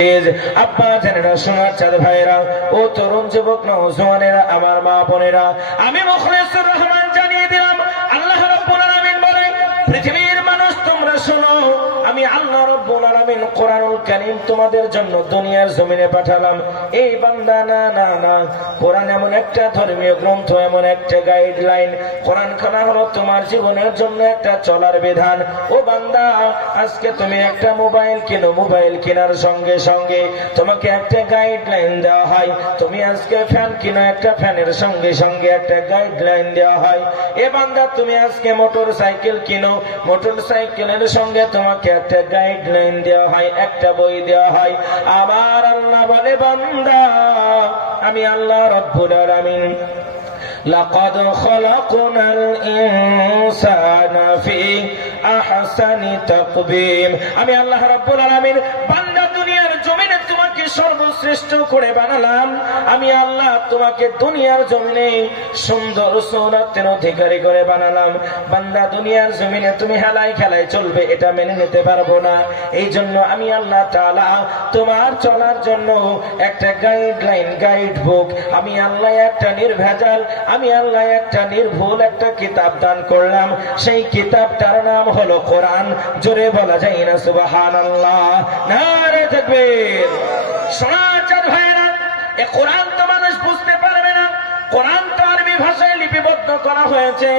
আব্বা জানেরা, সোনার চাঁদ ভাইরা, ও তরুণ যুবক নওজওয়ানেরা, আমার মা বোনেরা, আমি মুখলেসুর রহমান জানিয়ে দিলাম, আল্লাহ রাব্বুল আলামিন বলে, পৃথিবীর মানুষ তোমরা শোনো, আমি আল্লাহ রাব্বুল আলামিন কোরআনুল কারীম তোমাদের জন্য দুনিয়ার জমিনে পাঠালাম। এই বান্দা, না না না, কোরআন এমন একটা ধর্মীয় গ্রন্থ, এমন একটা গাইডলাইন, কোরআন খানা হলো তোমার জীবনের জন্য একটা চলার বিধান। ও বান্দা, আজকে তুমি একটা মোবাইল কিনো, মোবাইল কেনার সঙ্গে সঙ্গে তোমাকে একটা গাইডলাইন দেওয়া হয়। তুমি আজকে ফ্যান কিনো, একটা ফ্যানের সঙ্গে সঙ্গে একটা গাইডলাইন দেওয়া হয়। এ বান্দা, তুমি আজকে মোটর সাইকেল কিনো, মোটর সাইকেলের সঙ্গে তোমাকে একটা গাইডলাইন দেওয়া হয়, একটা বই দেওয়া হয়। আবার আল্লাহ বলে, বান্দা, আমি আল্লাহ রাব্বুল আলামিন লাকাদ খালাকনাল ইনসানা ফি আহসানি তাকবীম, আমি আল্লাহ রাব্বুল আলামিন বান্দা দুনিয়ার জমিনে তোমাকে সর্বশ্রেষ্ঠ করে বানালাম। আমি আল্লাহ তোমাকে দুনিয়ার জমিনে সুন্দর সুন্নতের অধিকারী করে বানালাম। বান্দা, দুনিয়ার জমিনে তুমি হেলায় খেলায় চলবে, এটা মেনে নিতে পারবো না। এই জন্য আমি আল্লাহ তাআলা তোমার চলার জন্য একটা গাইডলাইন, গাইড বুক, আমি আল্লাহ একটা নির্ভেজাল, আমি আল্লাহ একটা নির্ভুল একটা কিতাব দান করলাম। সেই কিতাবটার নাম হলো কোরআন। জোরে বলা যায় না সুবহানাল্লাহ? নারে তাকবীর। সোনার চাঁদ ভাইরা, এ কোরআন তো মানুষ বুঝতে পারবে না, কোরআন তো আরবি ভাষায় লিপিবদ্ধ করা হয়েছে।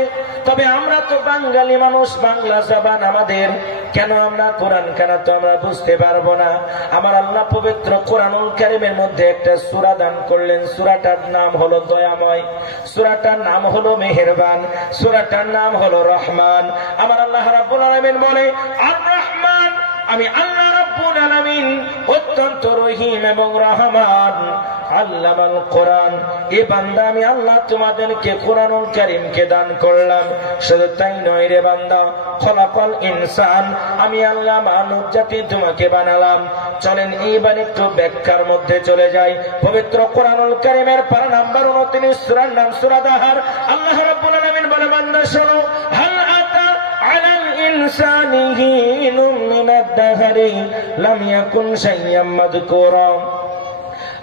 তবে আমরা তো বাঙালি মানুষ, বাংলা জবান আমাদের, কেন আমরা কোরআন খানা তো আমরা বুঝতে পারবো না? আমার আল্লাহ পবিত্র কোরআনুল কারীমের মধ্যে একটা সূরা দান করলেন। সূরাটার নাম হলো দয়াময়, সূরাটার নাম হলো মেহেরবান, সূরাটার নাম হলো রহমান। আমার আল্লাহ রাব্বুল আলামিন বলে, আর রহমান, আমি আল্লাহ রাব্বুল আলামিন অত্যন্ত রহিম এবং রহমান। আল্লামাল কোরআন, এ বান্দা, আমি আল্লাহ তোমাদেরকে কোরআনুল কারীমকে দান করলাম। শুধু তাই নয় রে বান্দা, খলাকাল ইনসান, আমি আল্লাহ মানব জাতি তোমাকে বানালাম। চলেন এইবার একটু ব্যাখ্যার মধ্যে চলে যাই। পবিত্র কোরআনুল কারীমের পারা নাম্বার 29, সূরার নাম সূরা দাহার। আল্লাহ রাব্বুল আলামিন বলে, বান্দা শোনো, হাল আতা আলাল ইনসানি হিনুম মিনাদ দাহরি লাম ইয়াকুন শাইয়্যাম মাযকুরা।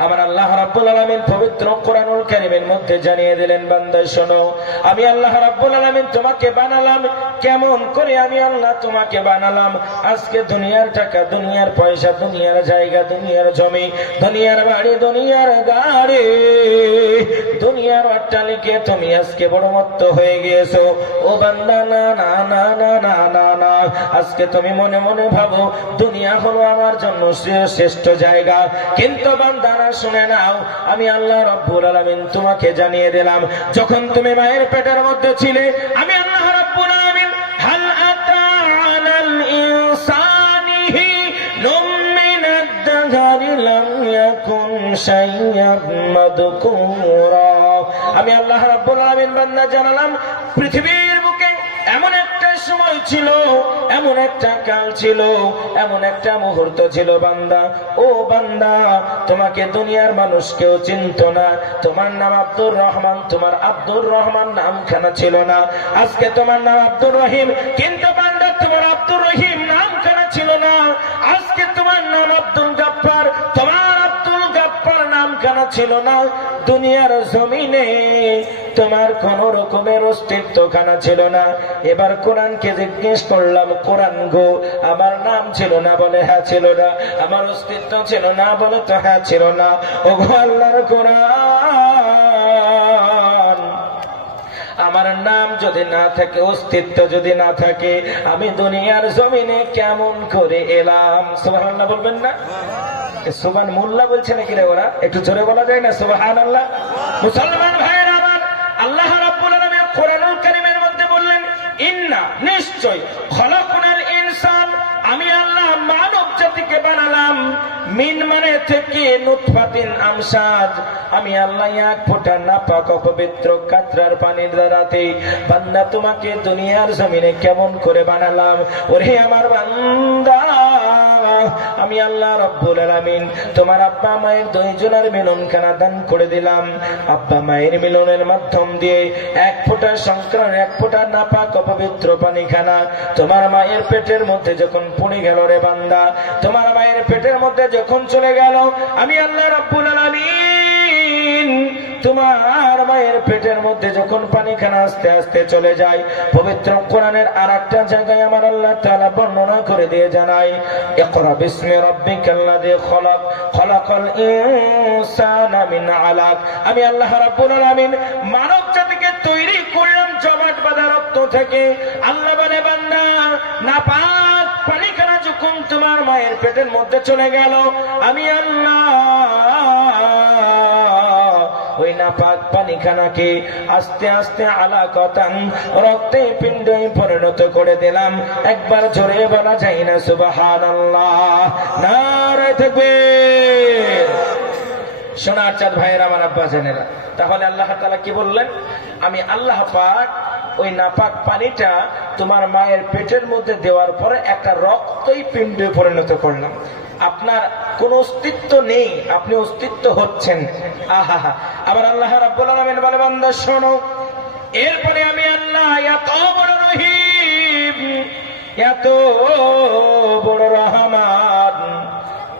আমার আল্লাহ রাব্বুল আলামিন পবিত্র কোরআনুল কারীমের মধ্যে জানিয়ে দিলেন, বান্দা শোনো, আমি আল্লাহ রাব্বুল আলামিন তোমাকে বানালাম। কেমন করে আমি আল্লাহ তোমাকে বানালাম? আজকে দুনিয়ার টাকা, দুনিয়ার পয়সা, দুনিয়ার জায়গা, দুনিয়ার জমি, দুনিয়ার বাড়ি, দুনিয়ার গাড়ি, দুনিয়ার অট্টালিকে তুমি আজকে বড় মত্ত হয়ে গিয়েছো। ও বান্দা, না না না না না না না, আজকে তুমি মনে মনে ভাবো দুনিয়া হলো আমার জন্য শ্রেষ্ঠ জায়গা। কিন্তু বান্দা, শুনে নাও, আমি আল্লাহ রাব্বুল আলামিন তোমাকে জানিয়ে দিলাম, যখন তুমি মায়ের পেটের মধ্যে ছিলে, আমি আল্লাহ রাব্বুল আলামিন হাল আতা আলাল ইনসানি হিনুম মিনাদ দাহরি লাম ইয়াকুন শাইয়্যাম মাযকুরা। আমি আল্লাহ রাব্বুল আলামিন বান্দা জানালাম, পৃথিবীর বুকে এমন একটা সময় ছিল, এমন একটা কাল ছিল, এমন একটা মুহূর্ত ছিল বান্দা, ও বান্দা, তোমাকে দুনিয়ার মানুষ কেউ চিনত না। তোমার নাম আব্দুর রহমান, তোমার আব্দুর রহমান নামখানা ছিল না। আজকে তোমার নাম আব্দুর রহিম, কিন্তু বান্দা, তোমার আব্দুর রহিম নামখানা ছিল না। আজকে তোমার নাম আব্দুল গাফফার, তোমার আব্দুল গাফফার নামখানা ছিল না। দুনিয়ার জমিনে তোমার কোন রকমের অস্তিত্ব খানা ছিল না। এবার কোরআনকে জিজ্ঞেস করলাম, কোরআন গো, আমার নাম ছিল না? বলে হ্যাঁ ছিল না। আমার অস্তিত্ব ছিল না? বলে তো হ্যাঁ ছিল না। ও গো আল্লাহর কোরআন, আমার নাম যদি না থাকে, অস্তিত্ব যদি না থাকে, আমি দুনিয়ার জমিনে কেমন করে এলাম? সুবহানাল্লাহ বলবেন না? সুবহান মোল্লা বলছে নাকি রে ওরা? একটু জোরে বলা যায় না সুবহানাল্লাহ? মুসলমান ভাইরা আমার, আল্লাহ রাব্বুল আলামিন কোরআনুল কারীমের মধ্যে বললেন, ইন্না, নিশ্চয়, খলাকনাল ইনসান, আমি আল্লাহ মানব জাতিকে বানালাম, মিন মানে থেকে, নুতফাতিন আমসাজ, আমি আল্লাহ এক ফোঁটা নাপাক অপবিত্র কাতরার পানির দ্বারাতে। বান্দা, তোমাকে দুনিয়ার জমিনে কেমন করে বানালাম? ওরে আমার বান্দা, আমি আল্লাহ রাব্বুল আলামিন তোমার আব্বা মায়ের দুইজনের মিলনখানা দান করে দিলাম। আব্বা মায়ের মিলনের মাধ্যম দিয়ে এক ফোঁটা সংক্রান্ত, এক ফোঁটা নাপাক অপবিত্র পানিখানা তোমার মায়ের পেটের মধ্যে যখন পড়ে গেল রে বান্দা, তোমার মায়ের পেটের মধ্যে যখন চলে গেল, আমি আল্লাহ রাব্বুল আলামিন তোমার মায়ের পেটের মধ্যে যখন পানিখানা আস্তে আস্তে চলে যায়, পবিত্র কোরআনের আরেকটা জায়গায় আমার আল্লাহ তাআলা বর্ণনা করে দিয়ে জানায়, ইকরা বিসমি রাব্বিকাল্লাযী খলাক, খলাকাল ইনসানা মিন আলাক। আমি আল্লাহ রাব্বুল আলামিন মানব জাতিকে তৈরি করলাম জমাট বাঁধা রক্ত থেকে। আল্লাহ বলে, বান্দা নাপাক পানিখানা যখন তোমার মায়ের পেটের মধ্যে চলে গেল, আমি আল্লাহ ওই নাপাক পানিখানাকে আস্তে আস্তে আলাকাতান রক্তে পিণ্ডে পরিণত করে দিলাম। একবার জোরে বলা যায় না সুবহানাল্লাহ? নারে তাকবীর। সোনার চাঁদ ভাইয়েরা, আমার আব্বা জানেরা, তাহলে আল্লাহ তাআলা কি বললেন? আমি আল্লাহ পাক ওই নাপাক পানিটা তোমার মায়ের পেটের মধ্যে দেওয়ার পরে একটা রক্তই পিণ্ডে পরিণত করলাম। আপনার কোন অস্তিত্ব নেই, আপনি অস্তিত্ব হচ্ছেন। আহা, আবার আল্লাহ রাব্বুল আলামিন বলে, বান্দা শোনো, এরপরে আমি আল্লাহ এত বড় রহিম, এত বড় রহমান,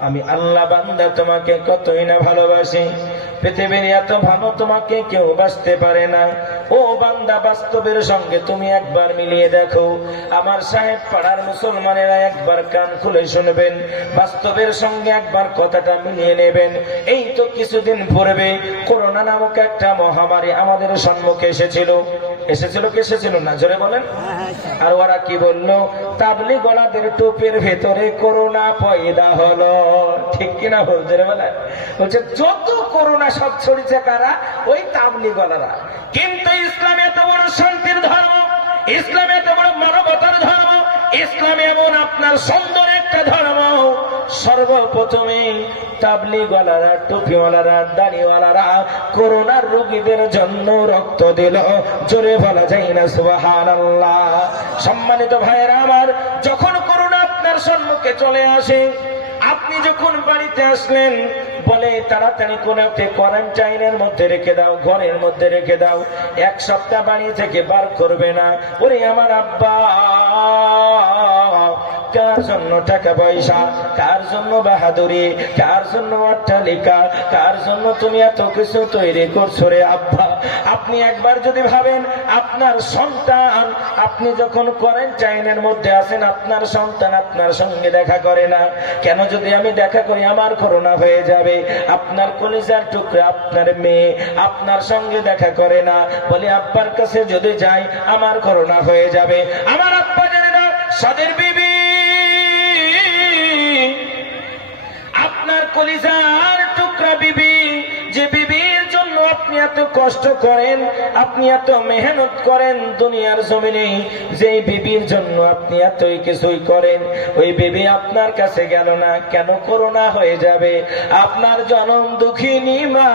আমি আল্লাহ বান্দা তোমাকে কতই না ভালোবাসি। পৃথিবীর এত ভালো তোমাকে কেউ বাঁচতে পারে না। ও বান্দা, বাস্তবের সঙ্গে তুমি একবার মিলিয়ে দেখো। আমার সাহেব পাড়ার মুসলমানেরা একবার কান খুলে শুনবেন, বাস্তবের সঙ্গে একবার কথাটা মিলিয়ে নেবেন। এই তো কিছুদিন পূর্বে করোনা নামক একটা মহামারী আমাদের সম্মুখে এসেছিল। এসেছিল কি এসেছিল না? জোরে বলেন। আর ওরা কি বললো? তাবলিগ ওয়ালাদের টুপির ভেতরে করোনা পয়দা হলো। ঠিক কিনা বলছে? বলছে যত করোনা সব ছড়িয়েছে কারা? ওই তাবলিগ ওয়ালারা। কিন্তু ইসলাম এত বড় শান্তির ধর্ম, ইসলাম এত বড় মানবতার ধর্ম, ইসলাম এমন আপনার সুন্দর একটা ধর্ম। সর্বপ্রথমে তাবলিগওয়ালারা, টুপিওয়ালারা, দাড়িওয়ালারা করোনার রোগীদের জন্য রক্ত দিল। জোরে বলা যায় না সুবহানাল্লাহ? সম্মানিত ভাইয়েরা আমার, যখন করোনা আপনার সম্মুখে চলে আসে, আপনি যখন বাড়িতে আসলেন, বলে তাড়াতাড়ি কোন একটা কোয়ারেন্টাইনের মধ্যে রেখে দাও, ঘরের মধ্যে রেখে দাও, 1 সপ্তাহ বাড়ি থেকে বার করবে না। ওরে আমার আব্বা, কার জন্য টাকা পয়সা, কার জন্য বাহাদুরি, কার জন্য অট্টালিকা, কার জন্য তুমি এত কিছু তৈরি করছো রে আব্বা? আপনি একবার যদি ভাবেন, আপনার সন্তান, আপনি যখন কোয়ারেন্টাইনের মধ্যে আছেন, আপনার সন্তান আপনার সঙ্গে দেখা করে না কেন? যদি আমি দেখা করি আমার করোনা হয়ে যাবে। আপনার কলিজার টুকরা আপনার মেয়ে আপনার সঙ্গে দেখা করে না, বলে আব্বার কাছে যদি যাই আমার করোনা হয়ে যাবে। আমার আব্বা জানে না, সাদের বিবি, আপনার কলিজার টুকরা বিবি, যে বিবির জন্য আপনি এত কষ্ট করেন, আপনি এত মেহনত করেন দুনিয়ার জমিনে, যে বিবির জন্য আপনি এতই কিছুই করেন, ওই বিবি আপনার কাছে গেল না কেন? করোনা হয়ে যাবে। আপনার জনম দুঃখিনী মা,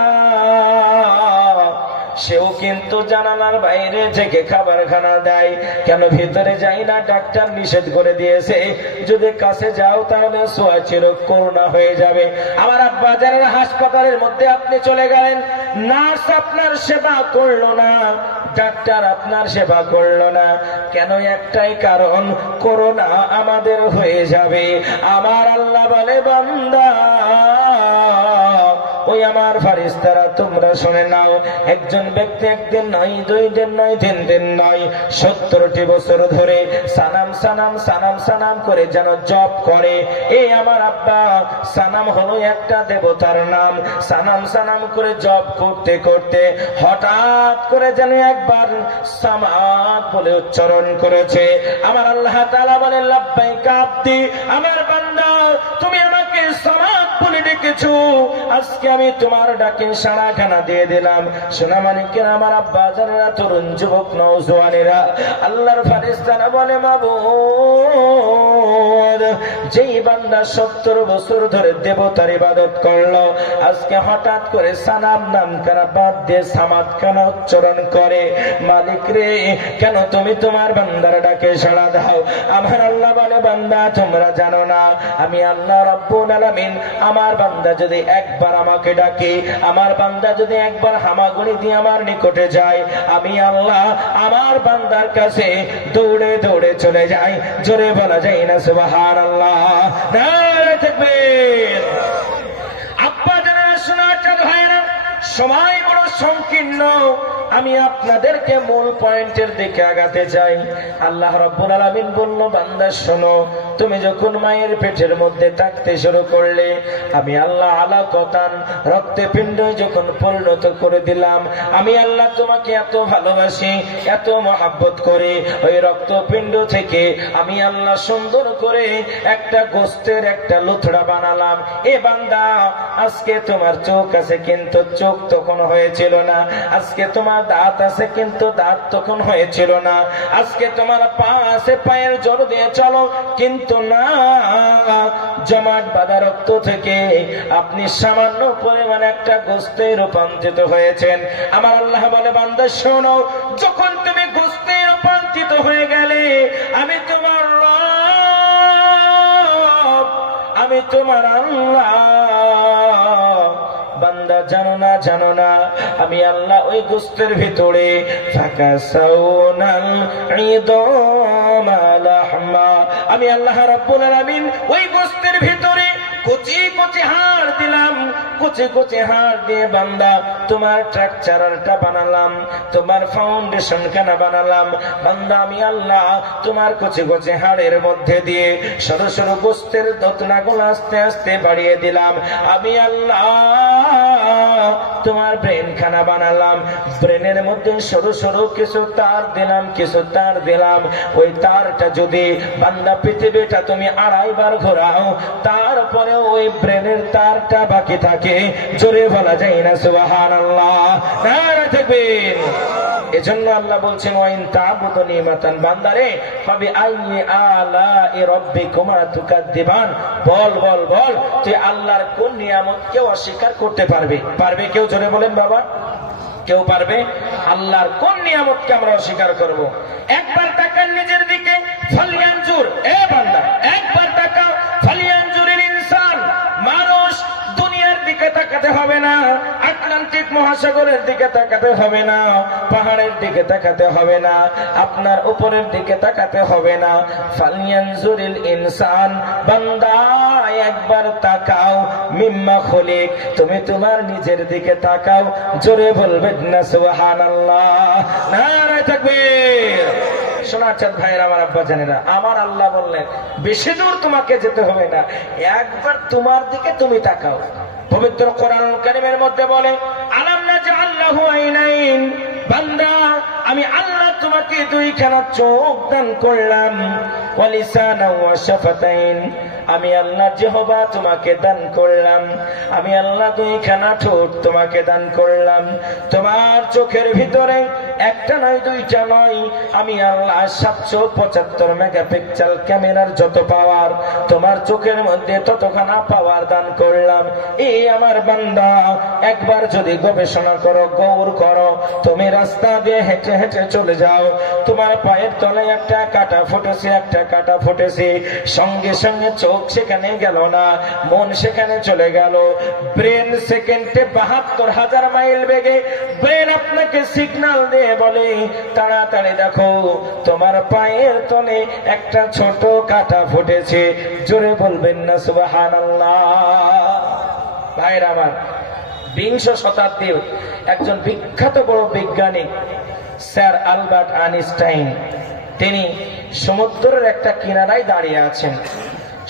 সেও কিন্তু জানালার বাইরে থেকে খাবার খানা দেয় কেন? ভিতরে যাই না, ডাক্তার নিষেধ করে দিয়েছে, যদি কাছে যাও তাহলে ছোঁয়াচে রোগ, করোনা হয়ে যাবে। আমার আব্বা জানেন, হাসপাতালের মধ্যে আপনি চলে গেলেন, নার্স আপনার সেবা করলো না, ডাক্তার আপনার সেবা করলো না কেন? একটাই কারণ, করোনা আমাদের হয়ে যাবে। আমার আল্লাহ বলে, বান্দা ওই আমার ফারিস্তারা, তোমরা শুনে নাও, একজন ব্যক্তি একদিন নয়, 2 দিন নয়, 3 দিন নয়, 70টি বছর ধরে সানাম সানাম সানাম সানাম করে যেন জপ করে। এই আমার আব্বা, সানাম হলো একটা দেবতার নাম। সানাম সানাম করে জপ করতে করতে হঠাৎ করে যেন একবার সামাদ বলে উচ্চারণ করেছে। আমার আল্লাহ তাআলা বলেন, লাব্বাইকা আব্দি, আমার বান্দা তুমি আমাকে সামাদ বলে ডেকেছো, আজকে আমি তোমার ডাকে সাড়া খানা দিয়ে দিলাম। সোনামানিকের আমার আব্বা জানেরা, তরুণ যুবক নওজোয়ানেরা, আল্লাহর ফারেস্তারা বলে মাবুদ, যেই বান্দা 70 বছর ধরে দেবতার ইবাদত করলো, আজকে হঠাৎ করে সানাম নাম কারা বাদ দিয়ে সামাদ কানা উচ্চারণ করে, মালিক রে কেন তুমি তোমার বান্দার ডাকে সাড়া দাও? আমার আল্লাহ বলে, বান্দা তোমরা জানো না আমি আল্লাহ রাব্বুল আলামিন, আমার বান্দা যদি একবার আমাকে ডাকে, আমার বান্দা যদি একবার হামাগুড়ি দিয়ে আমার নিকটে যায়, আমি আল্লাহ আমার বান্দার কাছে দৌড়ে দৌড়ে চলে যাই। জোরে বলা যায় না সুবহানাল্লাহ? নারে তাকবীর। আব্বা জানেরা, শোনার ভাইরা, সময় বড় সংকীর্ণ, আমি আপনাদেরকে মূল পয়েন্টের দিকে আগাতে চাই। আল্লাহ রাব্বুল আলামিন বলল, বান্দা শোনো, তুমি যখন মায়ের পেটের মধ্যে থাকতে শুরু করলে, আমি আল্লাহ আলাকাতান রক্তে পিণ্ড যখন পরিণত করে দিলাম, আমি আল্লাহ তোমাকে এত ভালোবাসি, এত মহাব্বত করে ওই রক্তপিণ্ড থেকে আমি আল্লাহ সুন্দর করে একটা গোস্তের একটা লুথড়া বানালাম। এ বান্দা, আজকে তোমার চোখ আছে কিন্তু চোখ তখন হয়েছিল না, আজকে তোমার দাঁত আছে কিন্তু দাঁত তখন হয়েছিল না, আজকে তোমার পা আছে, পায়ের জোর দিয়ে চলো কিন্তু না, জমাট বাঁধা রক্ত থেকে আপনি সামান্য পরিমাণে একটা গোস্তে রূপান্তরিত হয়েছেন। আমার আল্লাহ বলে, বান্দা শোনো, যখন তুমি গোস্তে রূপান্তরিত হয়ে গেলে, আমি তোমার রব, আমি তোমার আল্লাহ। বান্দা জানো না, জানো না, আমি আল্লাহ ওই গোস্তের ভিতরে আমি আল্লাহ রাব্বুল আলামিন ওই গোস্তের ভিতরে কচি কচি হাড় দিলাম, কচি কচি হাড় দিয়ে বান্দা তোমার স্ট্রাকচারটা বানালাম, তোমার ফাউন্ডেশন খানা বানালাম। বান্দা আমি আল্লাহ তোমার কচি কচি হাড়ের মধ্যে দিয়ে সরু সরু গোস্তের দতনাগুলো আস্তে আস্তে বাড়িয়ে দিলাম। আমি আল্লাহ তোমার ব্রেন খানা বানালাম, ব্রেনের মধ্যে সরু সরু কিছু তার দিলাম, কিছু তার দিলাম। ওই তারটা যদি বান্দা পৃথিবীটা তুমি 2.5 বার ঘোরাও, তারপরে ওই ব্রেনের তারটা বাকি থাকে। জোরে বলা যায় না সুবহানাল্লাহ? নারে তাকবীর। এজন্য আল্লাহ বলছেন, ওয়াইন তা'বুদু নিমাতান, বান্দারে ফাবি আইয়ি আলা'i রাব্বিকুমা তুকাদ্দিবান, বল বল বল, তুই আল্লাহর কোন নিয়ামতকে অস্বীকার করতে পারবে? পারবে কেউ? জোরে বলেন বাবা, কেউ পারবে? আল্লাহর কোন নিয়ামতকে আমরা অস্বীকার করব? একবার তাকান নিজের দিকে, ফালিয়ানজুর, এ বান্দা একবার তাকাও, ফালিয়ানজুরিল ইনসান, মানুষ দুনিয়ার দিকে তাকাতে হবে না, আটলান্টিক মহাসাগরের দিকে তাকাতে হবে না, পাহাড়ের দিকে তাকাতে হবে না, আপনার উপরের দিকে তাকাতে হবে না। ফালিয়ানজুরিল ইনসান, বান্দা একবার তাকাও, মিম্মা খুলিক, তুমি তোমার নিজের দিকে তাকাও। জোরে বলবেন না সুবহানাল্লাহ? নারে তাকবীর। শোনার চাঁদ ভাইয়ের, আমার আব্বা জানেরা, আমার আল্লাহ বললেন বেশি দূর তোমাকে যেতে হবে না, একবার তোমার দিকে তুমি তাকাও। পবিত্র কোরআনুল কারীমের মধ্যে বলে, আলাম নাজআল লাহু আইনাইন, বান্দা আমি আল্লাহ তোমাকে 2খানা চোখ দান করলাম, ওয়া লিসানাও ওয়া শাফাতাইন, আমি আল্লাহ যেহোবা তোমাকে দান করলাম, আমি আল্লাহ 2খানা ঠোঁট তোমাকে দান করলাম। তোমার চোখের ভিতরে একটা নয়, 2টা নয়, আমি আল্লাহ 775 মেগাপিক্সেল ক্যামেরার যত পাওয়ার, তোমার চোখের মধ্যে ততখানা পাওয়ার দান করলাম। এই আমার বান্দা, একবার যদি গবেষণা করো, গৌর করো, তুমি রাস্তা দিয়ে হেঁটে হেঁটে চলে যাও, তোমার পায়ের তলে একটা কাঁটা ফুটেছে, একটা কাঁটা ফুটেছে, সঙ্গে সঙ্গে চোখ সেখানে গেল না, মন সেখানে চলে গেল। ব্রেন সেকেন্ডে 72,000 মাইল বেগে ব্রেন আপনাকে সিগন্যাল দিয়ে বলে, তাড়াতাড়ি দেখো তোমার পায়ের তলে একটা ছোট কাঁটা ফুটেছে। জোরে বলবেন না সুবহানাল্লাহ? ভাইরা আমার, 20 শতাব্দীর একজন বিখ্যাত বড় বৈজ্ঞানিক স্যার আলবার্ট আইনস্টাইন, তিনি সমুদ্রের একটা কিনারায় দাঁড়িয়ে আছেন।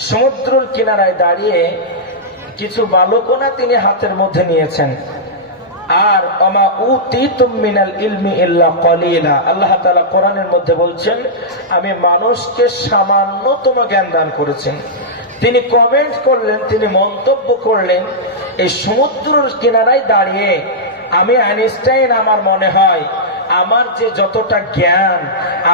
সমুদ্রের কিনারায় দাঁড়িয়ে কিছু বালুকণা তিনি হাতের মধ্যে নিয়েছেন। আর ওমা উতিতুম মিনাল ইলমি ইল্লা কলিলা, আল্লাহ তাআলা কোরআনের মধ্যে বলছেন, আমি মানুষকে সামান্যতম জ্ঞান দান করেছেন। তিনি কমেন্ট করলেন, তিনি মন্তব্য করলেন, এই সমুদ্রের কিনারায় দাঁড়িয়ে আমি আইনস্টাইন, আমার মনে হয় আমার যে যতটা জ্ঞান,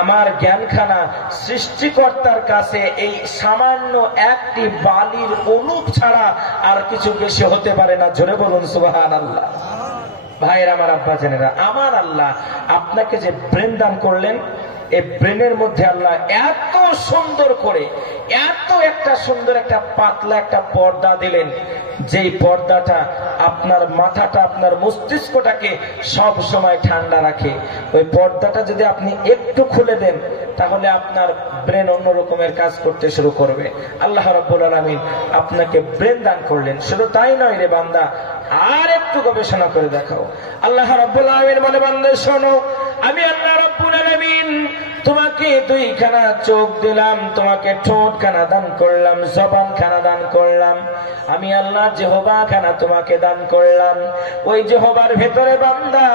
আমার জ্ঞানখানা সৃষ্টিকর্তার কাছে এই সামান্য একটি বালির অনুপ ছাড়া আর কিছু বেশি হতে পারে না। জোরে বলুন সুবহানাল্লাহ। ভাইয়ের আমার, আব্বা জানেরা, আমার আল্লাহ আপনাকে যে ব্রেন দান করলেন, এই ব্রেনের মধ্যে আল্লাহ এত সুন্দর করে, এত একটা সুন্দর একটা পাতলা একটা পর্দা দিলেন, যেই পর্দাটা আপনার মাথাটা, আপনার মস্তিষ্কটাকে সব সময় ঠান্ডা রাখে। ওই পর্দাটা যদি আপনি একটু খুলে দেন, তাহলে আপনার ব্রেন অন্য রকমের কাজ করতে শুরু করবে। আল্লাহ রাব্বুল আলামিন আপনাকে ব্রেন দান করলেন। শুধু তাই নয় রে বান্দা, আর একটু গবেষণা করে দেখাও। আল্লাহ রাব্বুল আলামিন বলে, বান্দা শোনো, আমি আল্লাহ রাব্বুল আলামিন তোমাকে দুইখানা চোখ দিলাম, তোমাকে ঠোঁটখানা দান করলাম, জবানখানা দান করলাম। আমি আল্লাহ যেহোবা খানা তোমাকে দান করলাম। ওই যেহোবার ভেতরে বান্দা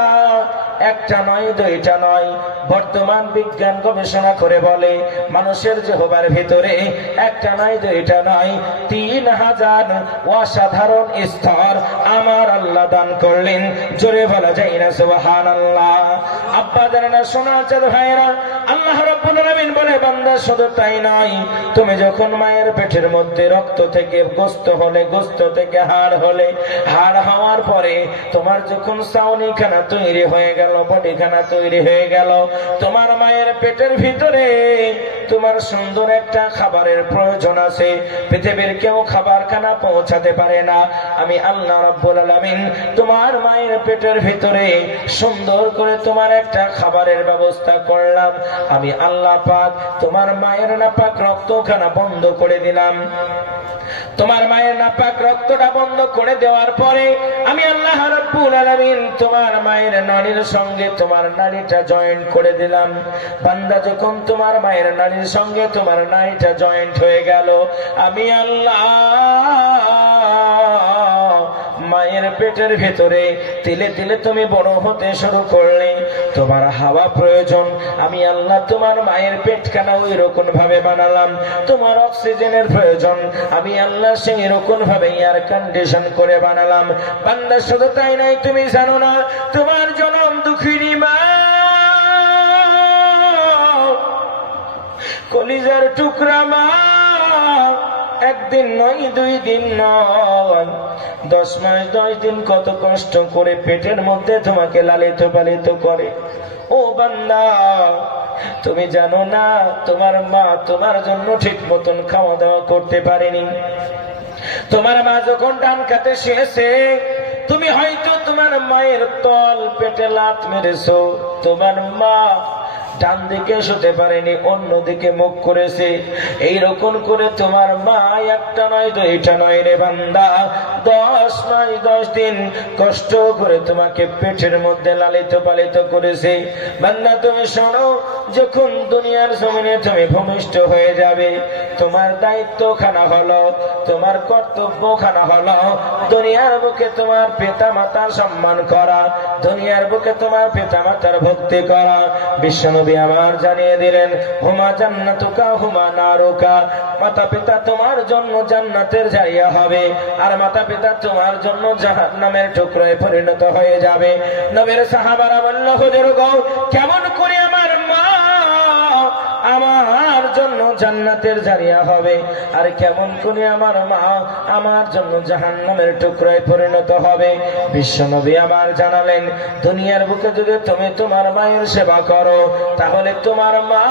একটা নয়, দুইটা নয়, বর্তমান বিজ্ঞান গবেষণা করে বলে মানুষের যেহোবার ভেতরে একটা নয়, দুইটা নয়, 3000 অসাধারণ স্তর আমার আল্লাহ দান করলেন। জোরে বলা যায় না সুবহানাল্লাহ। আব্বা জানেনা, সোনা চাঁদ ভাইরা, আল্লাহ রাব্বুল আলামিন বলে, বান্দা শুধু তাই নয়, তুমি যখন মায়ের পেটের মধ্যে রক্ত থেকে গোস্ত হলে, গোস্ত থেকে হাড় হলে, হাড় হওয়ার পরে তোমার যখন চাউনি খানা তৈরি হয়ে গেল, বডি খানা তৈরি হয়ে গেল, তোমার মায়ের পেটের ভিতরে তোমার সুন্দর একটা খাবারের প্রয়োজন আছে। পৃথিবীর কেউ খাবার খানা পৌঁছাতে পারে না। আমি আল্লাহ রাব্বুল আলামিন তোমার মায়ের পেটের ভিতরে সুন্দর করে তোমার একটা খাবারের ব্যবস্থা করলাম। আমি আল্লাহ পাক তোমার মায়ের নাপাক রক্তখানা বন্ধ করে দিলাম। তোমার মায়ের নাপাক রক্তটা বন্ধ করে দেওয়ার পরে আমি আল্লাহ রাব্বুল আলামিন তোমার মায়ের নাড়ির সঙ্গে তোমার নাড়িটা জয়েন্ট করে দিলাম। বান্দা যখন তোমার মায়ের নাড়ির সঙ্গে তোমার নাড়িটা জয়েন্ট হয়ে গেল, আমি আল্লাহ মায়ের পেটের ভেতরে তিলে তিলে তুমি বড় হতে শুরু করলে, তোমার হাওয়া প্রয়োজন। আমি আল্লাহ তোমার মায়ের পেটখানা ওই রকম ভাবে বানালাম। তোমার অক্সিজেনের প্রয়োজন, আমি আল্লাহ সেই রকম ভাবে এয়ার কন্ডিশন করে বানালাম। বান্দা শুধু তাই নয়, তুমি জানো না তোমার জনম দুঃখিনী মা, কলিজার টুকরা মা, একদিন নয়, 2 দিন নয়, 10 মাস 10 দিন কত কষ্ট করে পেটের মধ্যে তোমাকে লালিত পালিত করে। ও বান্দা, তুমি জানো না তোমার মা তোমার জন্য ঠিক মতন খাওয়া দাওয়া করতে পারেনি। তোমার মা যখন ডান খাতে শুয়েছে, তুমি হয়তো তোমার মায়ের তল পেটে লাত মেরেছো। তোমার মা ডান দিকে শুতে পারেনি, অন্যদিকে মুখ করেছে। এইরকম করে তোমার মা একটা নয়, দুইটা নয় রে বান্দা, 10 মাস 10 দিন কষ্ট করে তোমাকে পেটের মধ্যে লালিত পালিত করেছে। বান্দা তুমি শোনো, যখন দুনিয়ার জমিনে তুমি ভূমিষ্ঠ হয়ে যাবে, তোমার দায়িত্ব খানা হলো, তোমার কর্তব্য খানা হলো দুনিয়ার বুকে তোমার পিতা মাতার সম্মান করা, দুনিয়ার বুকে তোমার পিতা মাতার ভক্তি করা। বিশ্বনবী আমার জানিয়ে দিলেন, হুমা জান্নাতুকা হুমা নারুকা, মাতা পিতা তোমার জন্য জান্নাতের জায়গা হবে, আর মাতা পিতা তোমার জন্য জাহান্নামের টুকরোয় পরিণত হয়ে যাবে। নবীর সাহাবারা বলল, হুজুর গো, কেমন করে আমার মা আমার জন্য জান্নাতের জারিয়া হবে, আর কেমন করে আমার মা আমার জন্য জাহান্নামের টুকরায় পরিণত হবে? বিশ্বনবী আমার জানালেন, দুনিয়ার বুকে যদি তুমি তোমার মায়ের সেবা করো, তাহলে তোমার মা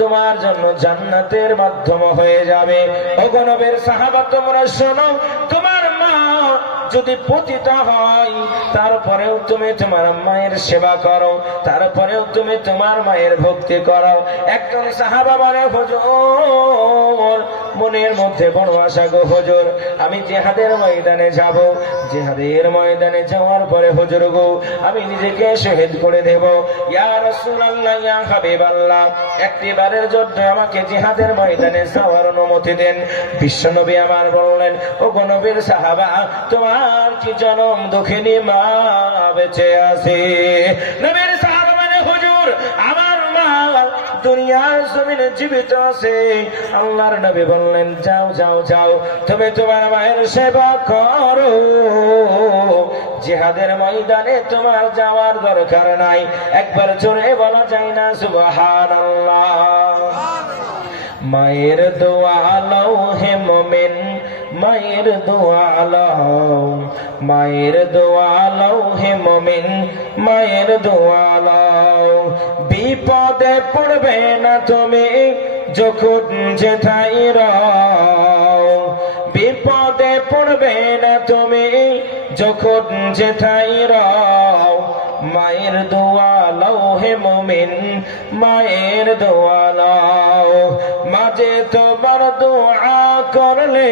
তোমার জন্য জান্নাতের মাধ্যম হয়ে যাবে। ওগো নবীর সাহাবা, তোমরা শোনো, তোমার মা যদি পতিত হয়, তারপরেও তুমি তোমার মায়ের সেবা করো, তারপরেও তুমি তোমার মায়ের ভক্তি করো। একজন সাহাবা বলে, হুজুর মনের মধ্যে বড় আশা গো হুজুর, আমি জিহাদের ময়দানে যাব, জিহাদের ময়দানে যাওয়ার পরে হুজুর গো আমি নিজেকে শহীদ করে দেব। ইয়া রাসূলুল্লাহ, ইয়া হাবিবাল্লাহ, একটিবারের জন্য আমাকে জিহাদের ময়দানে যাওয়ার অনুমতি দেন। বিশ্বনবী আমার বললেন, ওগো নবীর সাহাবা, তোমার কি জনম দুঃখিনী মা বেঁচে আছে? নবীর সাহাবা বলে, হুজুর আমার মা দুনিয়ার জমিনে জীবিত আছে। আল্লাহর নবী বললেন, যাও যাও যাও, তুমি তোমার মায়ের সেবা করো, জিহাদের ময়দানে তোমার যাওয়ার দরকার নাই। একবার জোরে বলা যায় না সুবহানাল্লাহ। মায়ের দোয়া লও হে মুমিন, মায়ের দোয়া লও, মায়ের দোয়া লও হে মুমিন, মায়ের দোয়া লও। বিপদে পড়বে না তুমি যখন যেথায় রও, বিপদে পড়বে না তুমি যখন যেথায় রও। মায়ের দোয়া লও হে মুমিন, মায়ের দোয়া লও। মাঝে তোমার দোয়া করলে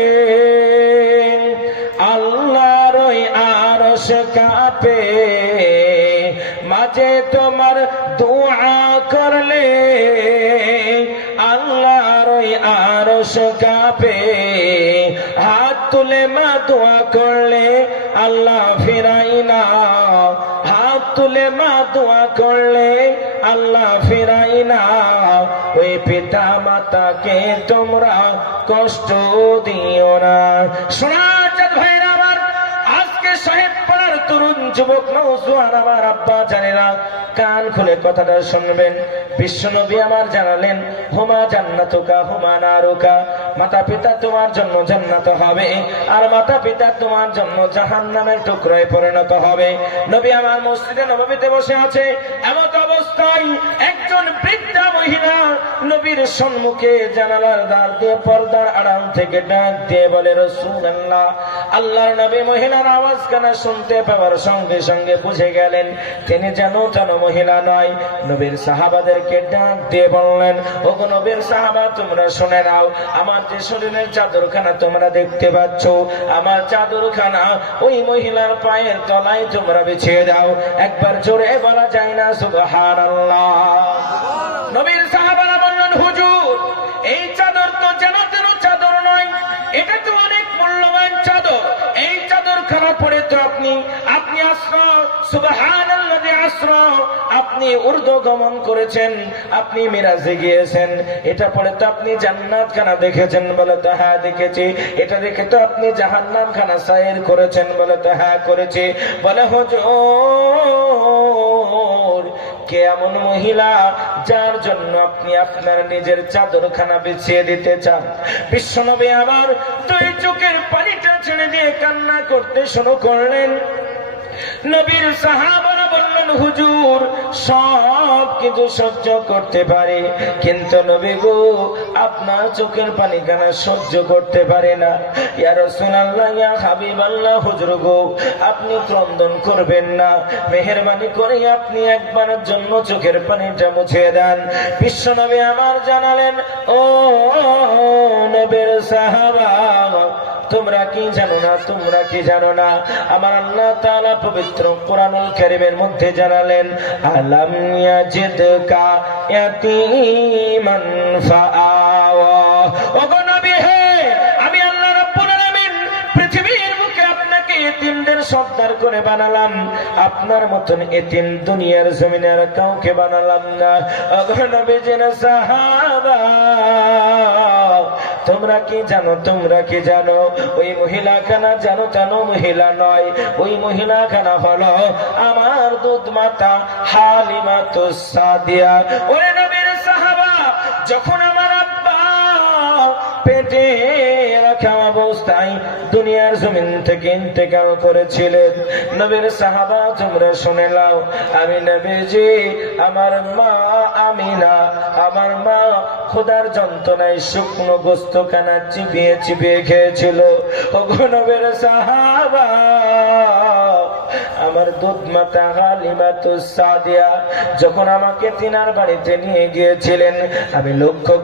আল্লাহর ওই আরশ কাঁপে, মাঝে তোমার দোয়া করলে আল্লাহর ওই আরশ কাঁপে। হাত তুলে মা দোয়া করলে আল্লাহ ফিরাই না, হাত তুলে মা দোয়া করলে আল্লাহ ফিরাই না। ওই পিতা মাতাকে তোমরা কষ্ট দিও না। শোনা ভাইরা আমার, আজকে সাহেব পাড়ার তরুণ যুবক নওজোয়ান আমার আব্বা জানেরা, কান খুলে কথাটা শুনবেন। বিশ্বনবী আমার জানালেন, হুমা জান্নাতুকা হুমা নারুকা, মাতা পিতা তোমার জন্য জান্নাত হবে, আর মাতা পিতা তোমার জন্য জাহান্নামের টুকরায় পরিণত হবে। নবী আমার মসজিদে নববীতে বসে আছে, এমন অবস্থায় একজন বৃদ্ধা মহিলা নবীর সম্মুখে জানালার দ্বার দিয়ে পর্দার আড়াল থেকে ডাক দিয়ে বলে, রাসূলুল্লাহ। আল্লাহর নবী মহিলার আওয়াজ কানা শুনতে পাওয়ার সঙ্গে সঙ্গে বুঝে গেলেন তিনি যেন মহিলা নয়। নবীর সাহাবাদেরকে ডাক দিয়ে বললেন, ওগো নবীর সাহাবা, তোমরা শুনে নাও, আমার যে শরীরের চাদরখানা তোমরা দেখতে পাচ্ছ, আমার চাদরখানা ওই মহিলার পায়ের তলায় তোমরা বিছিয়ে দাও। একবার জোরে বলা যায় না সুবহানাল্লাহ। নবীর সাহাবারা বললেন, হুজুর, এই চাদর তো যেন তেন চাদর নয়, এটা তো অনেক মূল্যবান চাদর। এই চাদরখানা পরে তো আপনি আসরা, সুবহানাল্লাহি আসরা, আপনি উর্দু গমন করেছেন, আপনি মিরাজে গিয়েছেন, এটা পরে তো আপনি জান্নাত খানা দেখেছেন। বলে তো হ্যাঁ দেখেছি। এটা দেখে তো আপনি জাহান্নাম খানা সাইর করেছেন। বলে তো হ্যাঁ করেছি। বলে হুজুর, কে এমন মহিলা যার জন্য আপনি আপনার নিজের চাদরখানা বিছিয়ে দিতে চান? বিশ্বনবী আমার দুই চোখের পানিটা ছেড়ে দিয়ে কান্না করতে শুরু করলেন। নবীর সাহাবারা বললেন, হুজুর, সব কিছু সহ্য করতে পারে, কিন্তু নবী গো, আপনার চোখের পানি কানা সহ্য করতে পারে না। ইয়া রাসূলুল্লাহ, ইয়া হাবিবাল্লাহ, হুজুর গো, আপনি ক্রন্দন করবেন না, মেহেরবানি করে আপনি একবারের জন্য চোখের পানিটা মুছে দেন। বিশ্বনবী আমার জানালেন, ও নবীর সাহাবা, তোমরা কি জানো না, তোমরা কি জানো না, আমার আল্লাহ তাআলা পবিত্র কোরআনুল কারীমের মধ্যে জানালেন, আলাম ইয়াজিদকা ইয়াতীমান ফাআওয়া। ওগো নবী হে, আমি আল্লাহ রাব্বুল আলামিন পৃথিবীর বুকে আপনাকে এতিমদের সর্দার করে বানালাম, আপনার মতন এতিম দুনিয়ার জমিনে আর কাউকে বানালাম না। ওগো নবীজির সাহাবা, তোমরা কি জানো, তোমরা কি জানো, ওই মহিলা খানা জানো তেন মহিলা নয়, ওই মহিলা খানা হলো আমার দুধ মাতা হালিমাতুস সাদিয়া। ওরে নবীর সাহাবা, যখন আমার আব্বা পেটে রাখা অবস্থায় দুনিয়ার জমিন থেকে ইন্তেকাল করেছিলেন, নবীর সাহাবা তোমরা শুনে নাও, আমি নবীজি আমার মা আমিনা, আমার মা খোদার যন্ত্রণায় শুকনো গোস্ত খানা চিবিয়ে চিবিয়ে খেয়েছিল। ওগো নবীর সাহাবা, আমার দুধ মাতা হালিমাতুস সাদিয়া যখন আমাকে তিনার বাড়িতে নিয়ে গিয়েছিলেন, আমি লক্ষ্য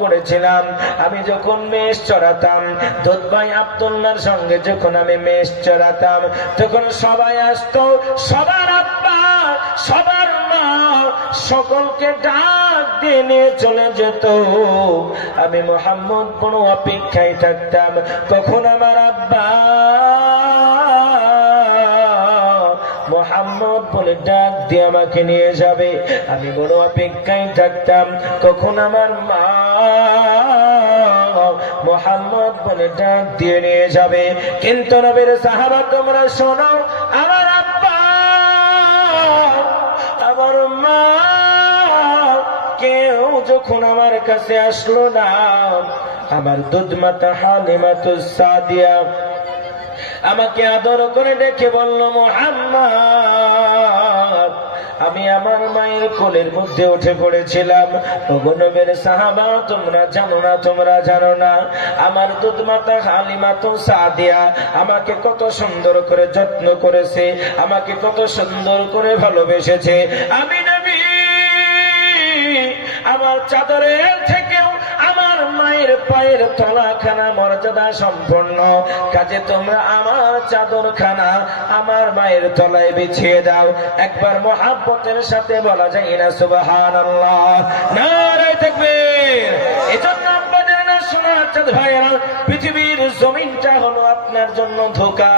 করেছিলাম আমি যখন মেষ চড়াতাম, দুধ ভাই আব্দুল্লাহর সঙ্গে যখন আমি মেষ চড়াতাম, তখন সবাই আসতো, সবার আব্বা, সবার মা, সকলকে ডাক দিয়ে নিয়ে চলে যেত। আমি মুহাম্মদ কোনো অপেক্ষায় থাকতাম, কখন আমার আব্বা মোহাম্মদ বলে ডাক দিয়ে আমাকে নিয়ে যাবে। আমি বড় অপেক্ষায় থাকতাম কখন আমার মা মোহাম্মদ বলে ডাক দিয়ে নিয়ে যাবে। কিন্তু নবীর সাহাবা তোমরা শোনো, আমার আব্বা আমার মা কেউ যখন আমার কাছে আসলো না, আমার দুধমাতা হালিমাতুস সাদিয়া আমাকে আদর করে ডেকে বলল, মুহাম্মদ আমি আমার মায়ের কোলের মধ্যে উঠে পড়েছিলাম। ওগো নবীর সাহাবা তোমরা জানো না, তোমরা জানো না আমার দুধমাতা হালিমাতুস সাদিয়া আমাকে কত সুন্দর করে যত্ন করেছে, আমাকে কত সুন্দর করে ভালোবেসেছে। আমি নবী আমার চাদরের থেকেও আমার মায়ের পায়ের তলাখানা মর্যাদা সম্পন্ন, কাজে তোমরা আমার চাদরখানা আমার মায়ের তলায় বিছিয়ে দাও। একবার মহাব্বতের সাথে বলা যায় না সুবহানাল্লাহ, নারে তাকবীর। এজন্য আমাদের না শোনার চাঁদ ভাইরা, পৃথিবীর জমিনটা হলো আপনার জন্য ধোঁকা,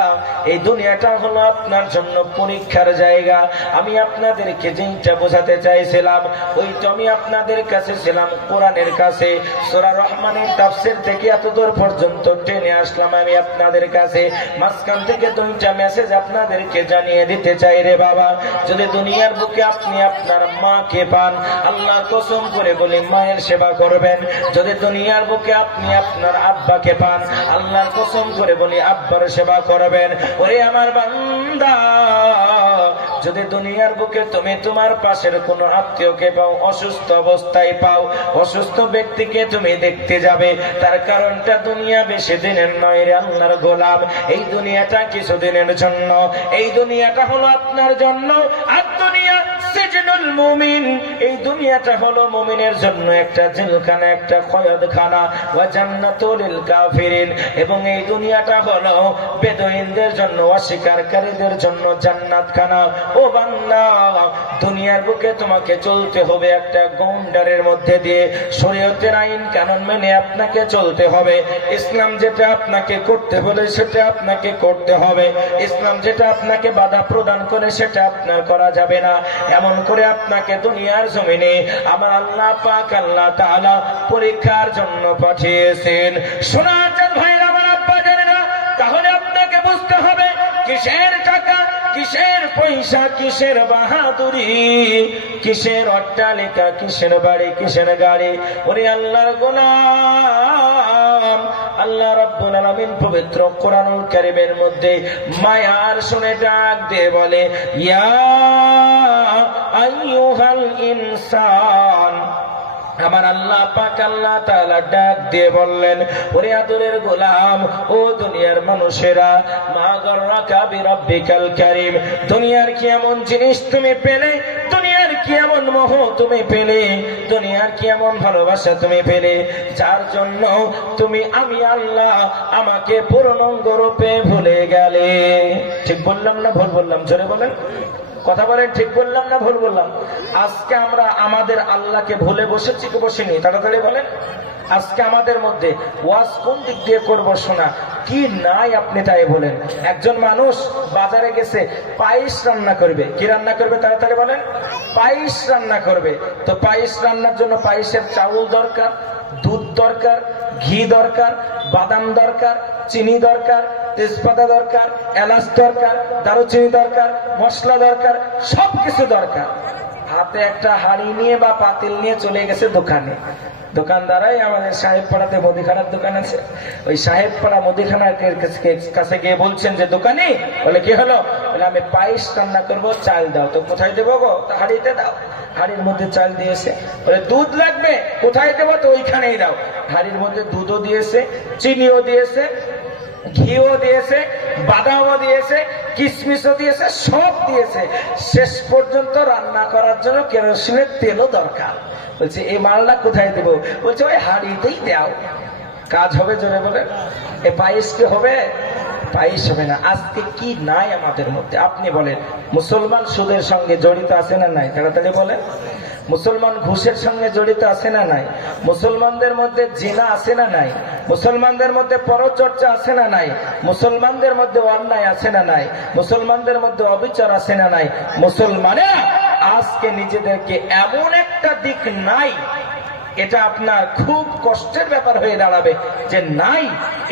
এই দুনিয়াটা হলো আপনার জন্য পরীক্ষার জায়গা। আমি আপনাদেরকে যেটা বোঝাতে চাইছিলাম ওইটা আমি আপনাদের কাছে ছিলাম কোরআনের কাছে। সূরা রহমানের তাফসীর থেকে এতদূর পর্যন্ত টেনে আসলাম আমি আপনাদের কাছে। মাঝখান থেকে দুইটা মেসেজ আপনাদেরকে জানিয়ে দিতে চাই রে বাবা। যদি দুনিয়ার বুকে আপনি আপনার মাকে পান, আল্লাহ কসম করে বলি মায়ের সেবা করবেন। যদি দুনিয়ার বুকে আপনি আপনার আব্বাকে পান, আল্লাহর কসম করে বলি আব্বার সেবা করবেন। ওরে আমার বান্দা, যদি দুনিয়ার বুকে তুমি তোমার পাশের কোন আত্মীয়কে পাও, অসুস্থ অবস্থায় পাও, অসুস্থ ব্যক্তিকে তুমি দেখতে যাবে, তার কারণটা দুনিয়া বেশি দিনের নয় রে আল্লাহর গোলাম। এই দুনিয়াটা কিছুদিনের জন্য, এই দুনিয়াটা হলো আপনার জন্য। আর দুনিয়া সিজনুল মুমিন, এই দুনিয়াটা হলো মুমিনের জন্য একটা জেলখানা, একটা কয়েদখানা। ওয়া জান্নাতুল লিল কাফিরিন, এবং এই দুনিয়াটা হলো বেদুইনদের জন্য, অস্বীকারীদের জন্য জান্নাতখানা। ও বান্দা, দুনিয়ার বুকে তোমাকে চলতে হবে একটা গন্ডারের মধ্যে দিয়ে, শরীয়তের আইন কানুন মেনে আপনাকে চলতে হবে। ইসলাম যেটা আপনাকে করতে বলে সেটা আপনাকে করতে হবে। ইসলাম যেটা আপনাকে বাধা প্রদান করে সেটা আপনার করা যাবে না। এমন করে আপনাকে দুনিয়ার জমিনে আমার আল্লাহ পাক আল্লাহ তাআলা পরীক্ষার জন্য পাঠিয়েছেন। শোনার চাঁদ ভাইরা, আমার আব্বা জানে না, তাহলে আপনাকে বুঝতে হবে কিসের টাকা, কিসের পয়সা, কিসের বাহাদুরি, কিসের অট্টালিকা, কিসের বাড়ি, কিসের গাড়ি। ওরে আল্লাহর গোলাম, আল্লাহ রাব্বুল আলামিন পবিত্র কোরআনুল কারীমের মধ্যে মায়ার শুনে ডাক দিয়ে বলে, ইয়া আইয়ুহাল ইনসান। আমার আল্লাহ পাক আল্লাহ তাআলা ডাক দিয়ে বললেন, ওরে আদরের গোলাম, ও দুনিয়ার মানুষেরা, মা গররাকা বিরাব্বিকাল কারীম, দুনিয়ার কি এমন জিনিস তুমি পেলে, দুনিয়ার কি এমন মোহ তুমি পেলে, দুনিয়ার কি এমন ভালোবাসা তুমি পেলে, যার জন্য তুমি আমি আল্লাহ আমাকে পূর্ণাঙ্গ রূপে ভুলে গেলে। ঠিক বললাম না ভুল বললাম? জোরে বলেন, কথা বলেন, ঠিক বললাম না ভুল বললাম? আজকে আমরা আমাদের আল্লাহকে ভুলে বসেছি কি বসিনি? তাড়াতাড়ি বলেন। আজকে আমাদের মধ্যে ওয়াজ কোন দিক দিয়ে করবো শোনা, কি নাই আপনি তাই বলেন। একজন মানুষ বাজারে গেছে, পায়েস রান্না করবে। কি রান্না করবে? তাড়াতাড়ি বলেন। পায়েস রান্না করবে। তো পায়েস রান্নার জন্য পায়েসের চাউল দরকার, দুধ দরকার, ঘি দরকার, বাদাম দরকার, চিনি দরকার, তেজপাতা দরকার, এলাচ দরকার, দারুচিনি দরকার, মশলা দরকার, সবকিছু দরকার। হাতে একটা হাঁড়ি নিয়ে বা পাতিল নিয়ে চলে গেছে দোকানে। দোকানদারাই আমাদের সাহেব পাড়াতে মুদিখানার দোকান আছে, ওই সাহেব পাড়া মুদিখানার কাছে গিয়ে বলছেন যে দোকানি, বলে কি হলো? বলে আমি পায়েস রান্না করবো, চাল দাও। তো কোথায় দেবো গো? হাঁড়িতে দাও। হাঁড়ির মধ্যে চাল দিয়েছে। বলে দুধ লাগবে, কোথায় দেবো? তো ওইখানেই দাও। হাঁড়ির মধ্যে দুধও দিয়েছে, চিনিও দিয়েছে, ঘিও দিয়েছে, বাদামও দিয়েছে, কিশমিশও দিয়েছে, সব দিয়েছে। শেষ পর্যন্ত রান্না করার জন্য কেরোসিনের তেলও দরকার। বলছে এই মালটা কোথায় দেবো? বলছে ওই হাঁড়িতেই দাও। কাজ হবে? জোরে বলে। এ পায়েস কি হবে? পায়েস হবে না। আজকে কি নাই আমাদের মধ্যে আপনি বলেন? মুসলমান সুদের সঙ্গে জড়িত আছে না নাই? তাড়াতাড়ি বলেন। মুসলমান ঘুষের সঙ্গে জড়িত আছে না নাই? মুসলমানদের মধ্যে জিনা আছে না নাই? মুসলমানদের মধ্যে পরচর্চা আছে না নাই? মুসলমানদের মধ্যে অন্যায় আছে না নাই? মুসলমানদের মধ্যে অবিচার আছে না নাই? মুসলমানেরা আজকে নিজেদেরকে এমন একটা দিক নাই, এটা আপনার খুব কষ্টের ব্যাপার হয়ে দাঁড়াবে যে নাই,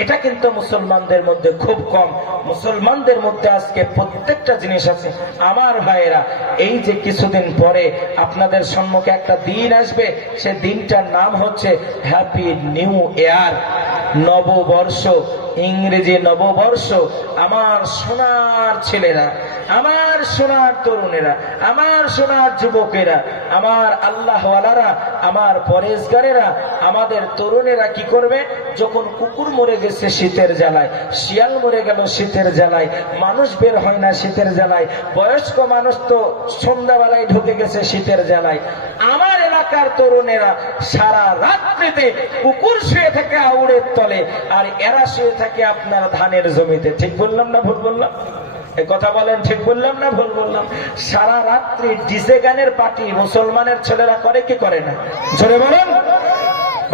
এটা কিন্তু মুসলমানদের মধ্যে খুব কম। মুসলমানদের মধ্যে আজকে প্রত্যেকটা জিনিস আছে। আমার ভাইয়েরা, এই যে কিছুদিন পরে আপনাদের সম্মুখে একটা দিন আসবে, সে দিনটার নাম হচ্ছে হ্যাপি নিউ ইয়ার, নববর্ষ, ইংরেজি নববর্ষ। আমার সোনার ছেলেরা, আমার সোনার তরুণেরা, আমার সোনার যুবকেরা, আমার আল্লাহওয়ালারা, আমার পরেশগারেরা, আমাদের তরুণেরা কি করবে? যখন কুকুর মরে গেছে শীতের জ্বালায়, শিয়াল মরে গেল শীতের জ্বালায়, মানুষ বের হয় না শীতের জ্বালায়, বয়স্ক মানুষ তো সন্ধ্যাবেলায় ঢুকে গেছে শীতের জ্বালায়, আমার এলাকার তরুণেরা সারা রাত্রিতে কুকুর শুয়ে থাকে আউড়ের তলে, আর এরা শুয়ে থাকে আপনার ধানের জমিতে। ঠিক বললাম না ভুল বললাম? এই কথা বলেন, ঠিক বললাম না ভুল বললাম? সারা রাত্রি ডিজে গানের পার্টি মুসলমানের ছেলেরা করে কি করে না? জোরে বলেন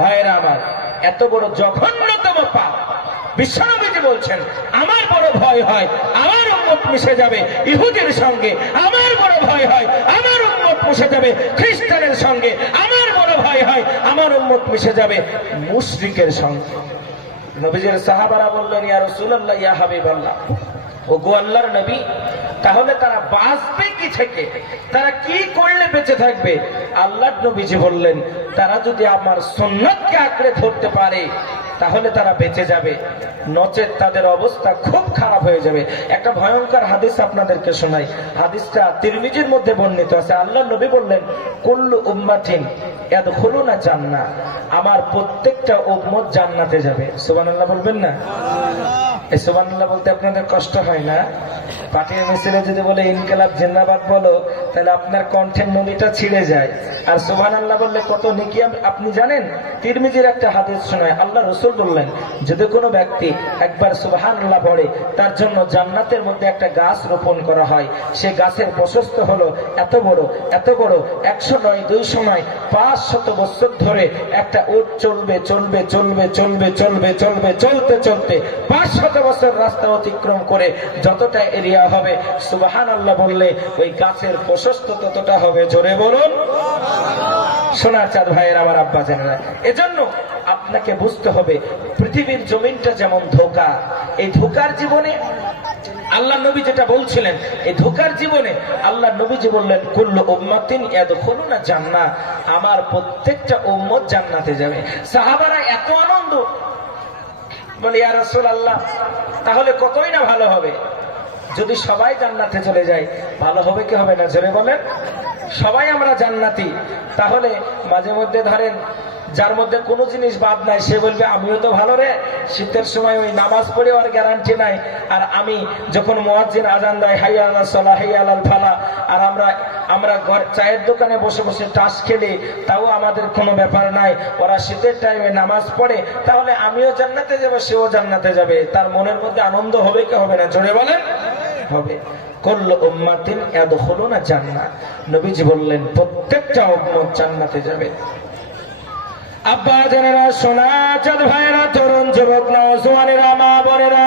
ভাইরা আমার। এত বড় জঘন্যতম পাপ। বিশ্বনবীজি বলছেন, আমার বড় ভয় হয় আমার উম্মত মিশে যাবে ইহুদির সঙ্গে, আমার বড় ভয় হয় আমার উম্মত মিশে যাবে খ্রিস্টানের সঙ্গে, আমার বড় ভয় হয় আমার উম্মত মিশে যাবে মুশরিকের সঙ্গে। নবীজির সাহাবারা বললেন, ইয়া রাসূলুল্লাহ, ইয়া হাবিবাল্লাহ, ও গো আল্লাহর নবী, তাহলে তারা বাঁচবে কি থেকে? তারা কি করলে বেঁচে থাকবে? আল্লাহর নবীজি বললেন, তারা যদি আমার সুন্নাতকে আঁকড়ে ধরতে পারে তাহলে তারা বেঁচে যাবে, নচেত তাদের অবস্থা খুব খারাপ হয়ে যাবে। একটা ভয়ঙ্কর হাদিস আপনাদেরকে শোনাই। হাদিসটা তিরমিজির মধ্যে বর্ণিত আছে। আল্লাহর নবী বললেন, কুল্লু উম্মাতিন ইয়াদখুলুনা জান্নাহ, আমার প্রত্যেকটা উম্মত জান্নাতে যাবে। সুবহানাল্লাহ বলবেন না? এই সুবহানাল্লাহ বলতে আপনাদের কষ্ট হয় না? পার্টির মিছিলে যদি বলে ইনকিলাব জিন্দাবাদ বলো, তাহলে আপনার কণ্ঠের নলিটা ছিঁড়ে যায়। আর সুবহানাল্লাহ বললে কত নেকি আপনি জানেন? তিরমিজির একটা হাদিস শোনায়, আল্লাহ রাসূল বললেন, যদি কোনো ব্যক্তি একবার সুবহানাল্লাহ পড়ে, তার জন্য জান্নাতের মধ্যে একটা গাছ রোপণ করা হয়। সে গাছের প্রশস্ত হলো এত বড় এত বড়, 100 নয় 200 নয় 500 বছর ধরে একটা উট চলবে চলবে চলবে চলবে চলবে চলবে চলতে চলতে 500 বছর রাস্তা অতিক্রম করে যতটা এরিয়া হবে, সুবহানাল্লাহ বললে ওই গাছের প্রশস্ত ততটা হবে। জোরে বলুন সোনার চাঁদ ভাইয়ের, আমার আব্বা জানেরা। এজন্য আপনাকে বুঝতে হবে, পৃথিবীর জমিনটা যেমন ধোঁকা, এই ধোঁকার জীবনে আল্লাহ নবী যেটা বলছিলেন, এই ধোঁকার জীবনে আল্লাহ নবীজি বললেন, কুল্লু উম্মাতিন ইয়াদখুলুনা জান্নাহ, আমার প্রত্যেকটা উম্মত জান্নাতে যাবে। সাহাবারা এত আনন্দ, বলে, ইয়া রাসূলুল্লাহ, তাহলে কতই না ভালো হবে যদি সবাই জান্নাতে চলে যায়। ভালো হবে কি হবে না? জোরে বলেন। সবাই আমরা জান্নাতি, তাহলে মাঝে মধ্যে ধরেন যার মধ্যে কোনো জিনিস বাদ নাই, সে বলবে আমিও তো ভালো রে, শীতের সময় ওই নামাজ পড়ে আর গ্যারান্টি নাই, আর আমি যখন মুয়াজ্জিন আজান দেয় হাইয়া আলাস সালাহ হাইয়া আলাল ফালাহ, আর আমরা চায়ের দোকানে বসে বসে টাস খেলি, তাও আমাদের কোনো ব্যাপার নাই, ওরা শীতের টাইমে নামাজ পড়ে, তাহলে আমিও জান্নাতে যাবো, সেও জান্নাতে যাবে। তার মনের মধ্যে আনন্দ হবে কি হবে না? জোরে বলেন হবে। কুল্লু উম্মাতিন ইয়াদখুলুনা জান্নাহ, নবীজি বললেন প্রত্যেকটা উম্মত জান্নাতে যাবে। আব্বা জানেরা, সোনা চাঁদ ভাইরা, তরুণ যুবক নওজোয়ানেরা, মা বোনেরা,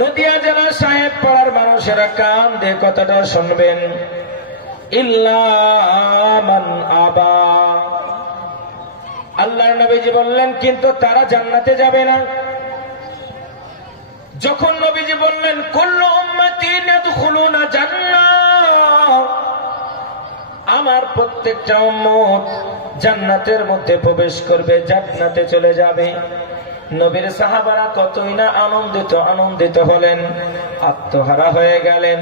নদিয়া জেলার সাহেব পাড়ার মানুষেরা কান দিয়ে কথাটা শুনবেন। ইল্লা মান আবা, আল্লাহর নবীজি বললেন কিন্তু তারা জান্নাতে যাবে না। যখন নবীজি বললেন কুল্লু উম্মাতিন ইয়াদখুলুনা জান্নাহ, আমার প্রত্যেকটা উম্মত জান্নাতের মধ্যে প্রবেশ করবে, জান্নাতে চলে যাবে, নবীর সাহাবারা কতই না আনন্দিত হলেন, আত্মহারা হয়ে গেলেন,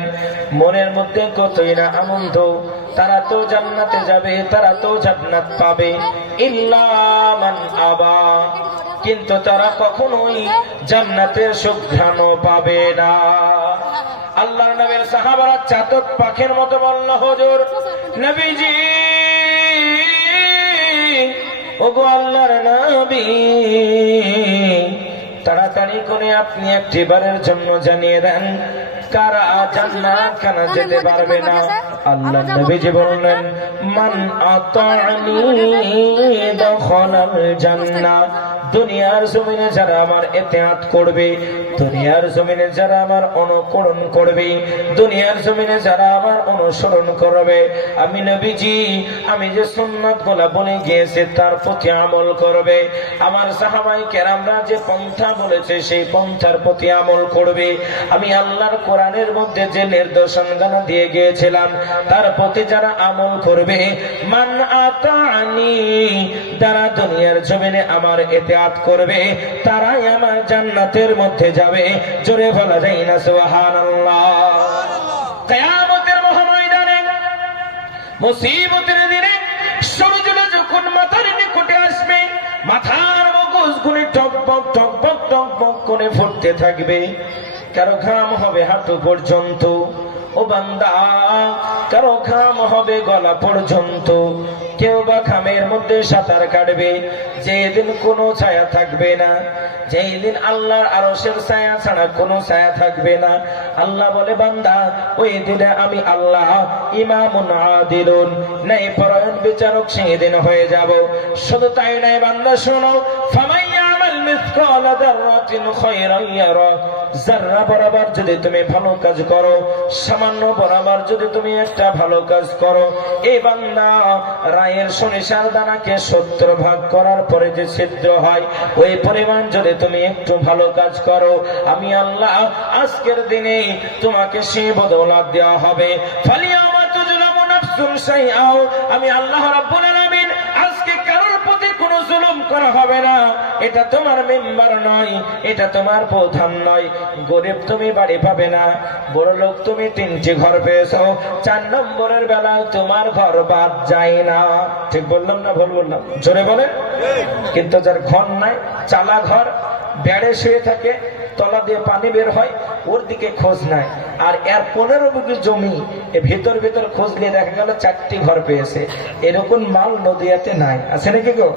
মনের মধ্যে কতই না আনন্দ, তারা তো জান্নাতে যাবে, তারা তো জান্নাত পাবে। ইল্লা মান আবা, কিন্তু তারা কখনোই জান্নাতের সুঘ্রাণ পাবে না। আল্লাহর নবীর সাহাবারা চাতক পাখির মতো বলল, হুজুর নবীজি, ওগো আল্লাহর নবী, তাড়াতাড়ি করে আপনি একটিবারের জন্য জানিয়ে দেন কারা জান্নাত খানা যেতে পারবে না। আল্লাহ নবীজি বললেন মান আতানি দাখালাল জান্নাহ। দুনিয়ার জমিনে যারা আমার ইতিআত করবে, দুনিয়ার জমিনে যারা আমার অনুকরণ করবে, দুনিয়ার জমিনে যারা আমার অনুসরণ করবে, আমি নবীজি আমি যে সুন্নাতগুলো বলে গিয়েছি তার প্রতি আমল করবে, আমার সাহাবায়ে কেরামরা যে পন্থা বলেছে সেই পন্থার প্রতি আমল করবে, আমি আল্লাহর কোরআনের মধ্যে যে নির্দেশনা দিয়ে গিয়েছিলাম তার প্রতি যারা আমল করবে, মান আতানি, যারা দুনিয়ার জমিনে আমার ইতিআত করবে তারাই আমার জান্নাতের মধ্যে যাবে। জোরে বলা যায় না সুবহানাল্লাহ। কিয়ামতের মহাময়দানে মুসিবতের দিনে সূর্যটা যখন মাথার নিকটে আসবে, মাথার মগজগুলি টকবক টকবক টকবক করে ফুটতে থাকবে, কারো ঘাম হবে হাঁটু পর্যন্ত, ও বান্দা কারো ঘাম হবে গলা পর্যন্ত, কেউ বা ঘামের মধ্যে সাঁতার কাটবে, যেদিন কোনো ছায়া থাকবে না, যেই দিন আল্লাহর আরশের ছায়া ছাড়া কোনো ছায়া থাকবে না। আল্লাহ বলে বান্দা ওই দিনে আমি আল্লাহ ইমামুন আদিলুন, ন্যায়পরায়ণ বিচারক সেই দিন হয়ে যাব। শুধু তাই নয় বান্দা শোনো, ফামাইয়ামাল মিসকালা যাররাতিন খায়রান ইয়ারা, যাররা বরাবর যদি তুমি ভালো কাজ করো, সামান্য বরাবর যদি তুমি একটা ভালো কাজ করো, এই বান্দা রায়ের সরিষার দানাকে 70 ভাগ করার পরে যে ছিদ্র হয় ওই পরিমাণ যদি তুমি একটু ভালো কাজ করো, আমি আল্লাহ আজকের দিনে তোমাকে সেই বদৌলত দেওয়া হবে। ফালিয়ামা তুজলামু নাফসুন শাইআ, আমি আল্লাহ রাব্বুল আলামিন আজকে কারোর প্রতি কোনো জুলুম করা হবে না। এটা তোমার মেম্বার নয়, এটা তোমার প্রধান নয়, গরিব তুমি বাড়ি পাবে না, বড় লোক তুমি 3টি ঘর পেয়েছো, 4 নম্বরের বেলায় তোমার ঘর বাদ যায় না। ঠিক বললাম না ভুল বললাম? জোরে বলেন। কিন্তু যার ঘর নাই, চালা ঘর, বেড়ে শুয়ে থাকে, তলা দিয়ে পানি বের হয়, ওর দিকে খোঁজ নাই, আর এর 15 বিঘা জমি ভিতর ভিতর খুঁজলে দেখা গেল 4টি ঘর পেয়েছে। এরকম মাল নদিয়াতে নাই, আছে নাকি গো?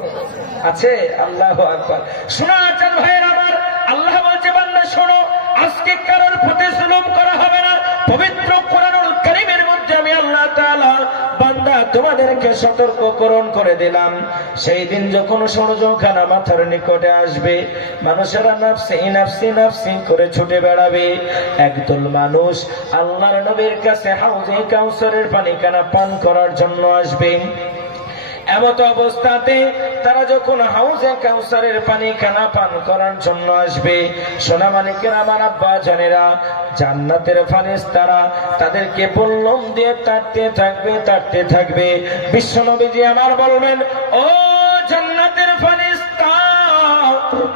আছে। আল্লাহু আকবার। শোনা চান ভাইয়ের আমার, আল্লাহ বলছে বান্দা শোনো, আজকে কারোর প্রতি জুলুম করা হবে না। পবিত্র কোরআনুল কারীমের মধ্যে আমি আল্লাহ তাআলা বান্দা তোমাদেরকে সতর্ককরণ করে দিলাম, সেই দিন যখন সূর্যখানা মাথার নিকটে আসবে, মানুষেরা নাফসি নাফসি নাফসি করে ছুটে বেড়াবে। একদল মানুষ আল্লাহর নবীর কাছে হাউজে কাউসারের পানি কানা পান করার জন্য আসবে। এমত অবস্থাতে তারা যখন হাউজে কাউসারের পানি খানা পান করার জন্য আসবে, সোনা মানিকের আমার আব্বা জানেরা, জান্নাতের ফেরেশতারা তাদেরকে বল্লম দিয়ে তাড়তে থাকবে তাড়তে থাকবে। বিশ্বনবীজি আমার বলবেন, ও জান্নাতের ফেরেশতা,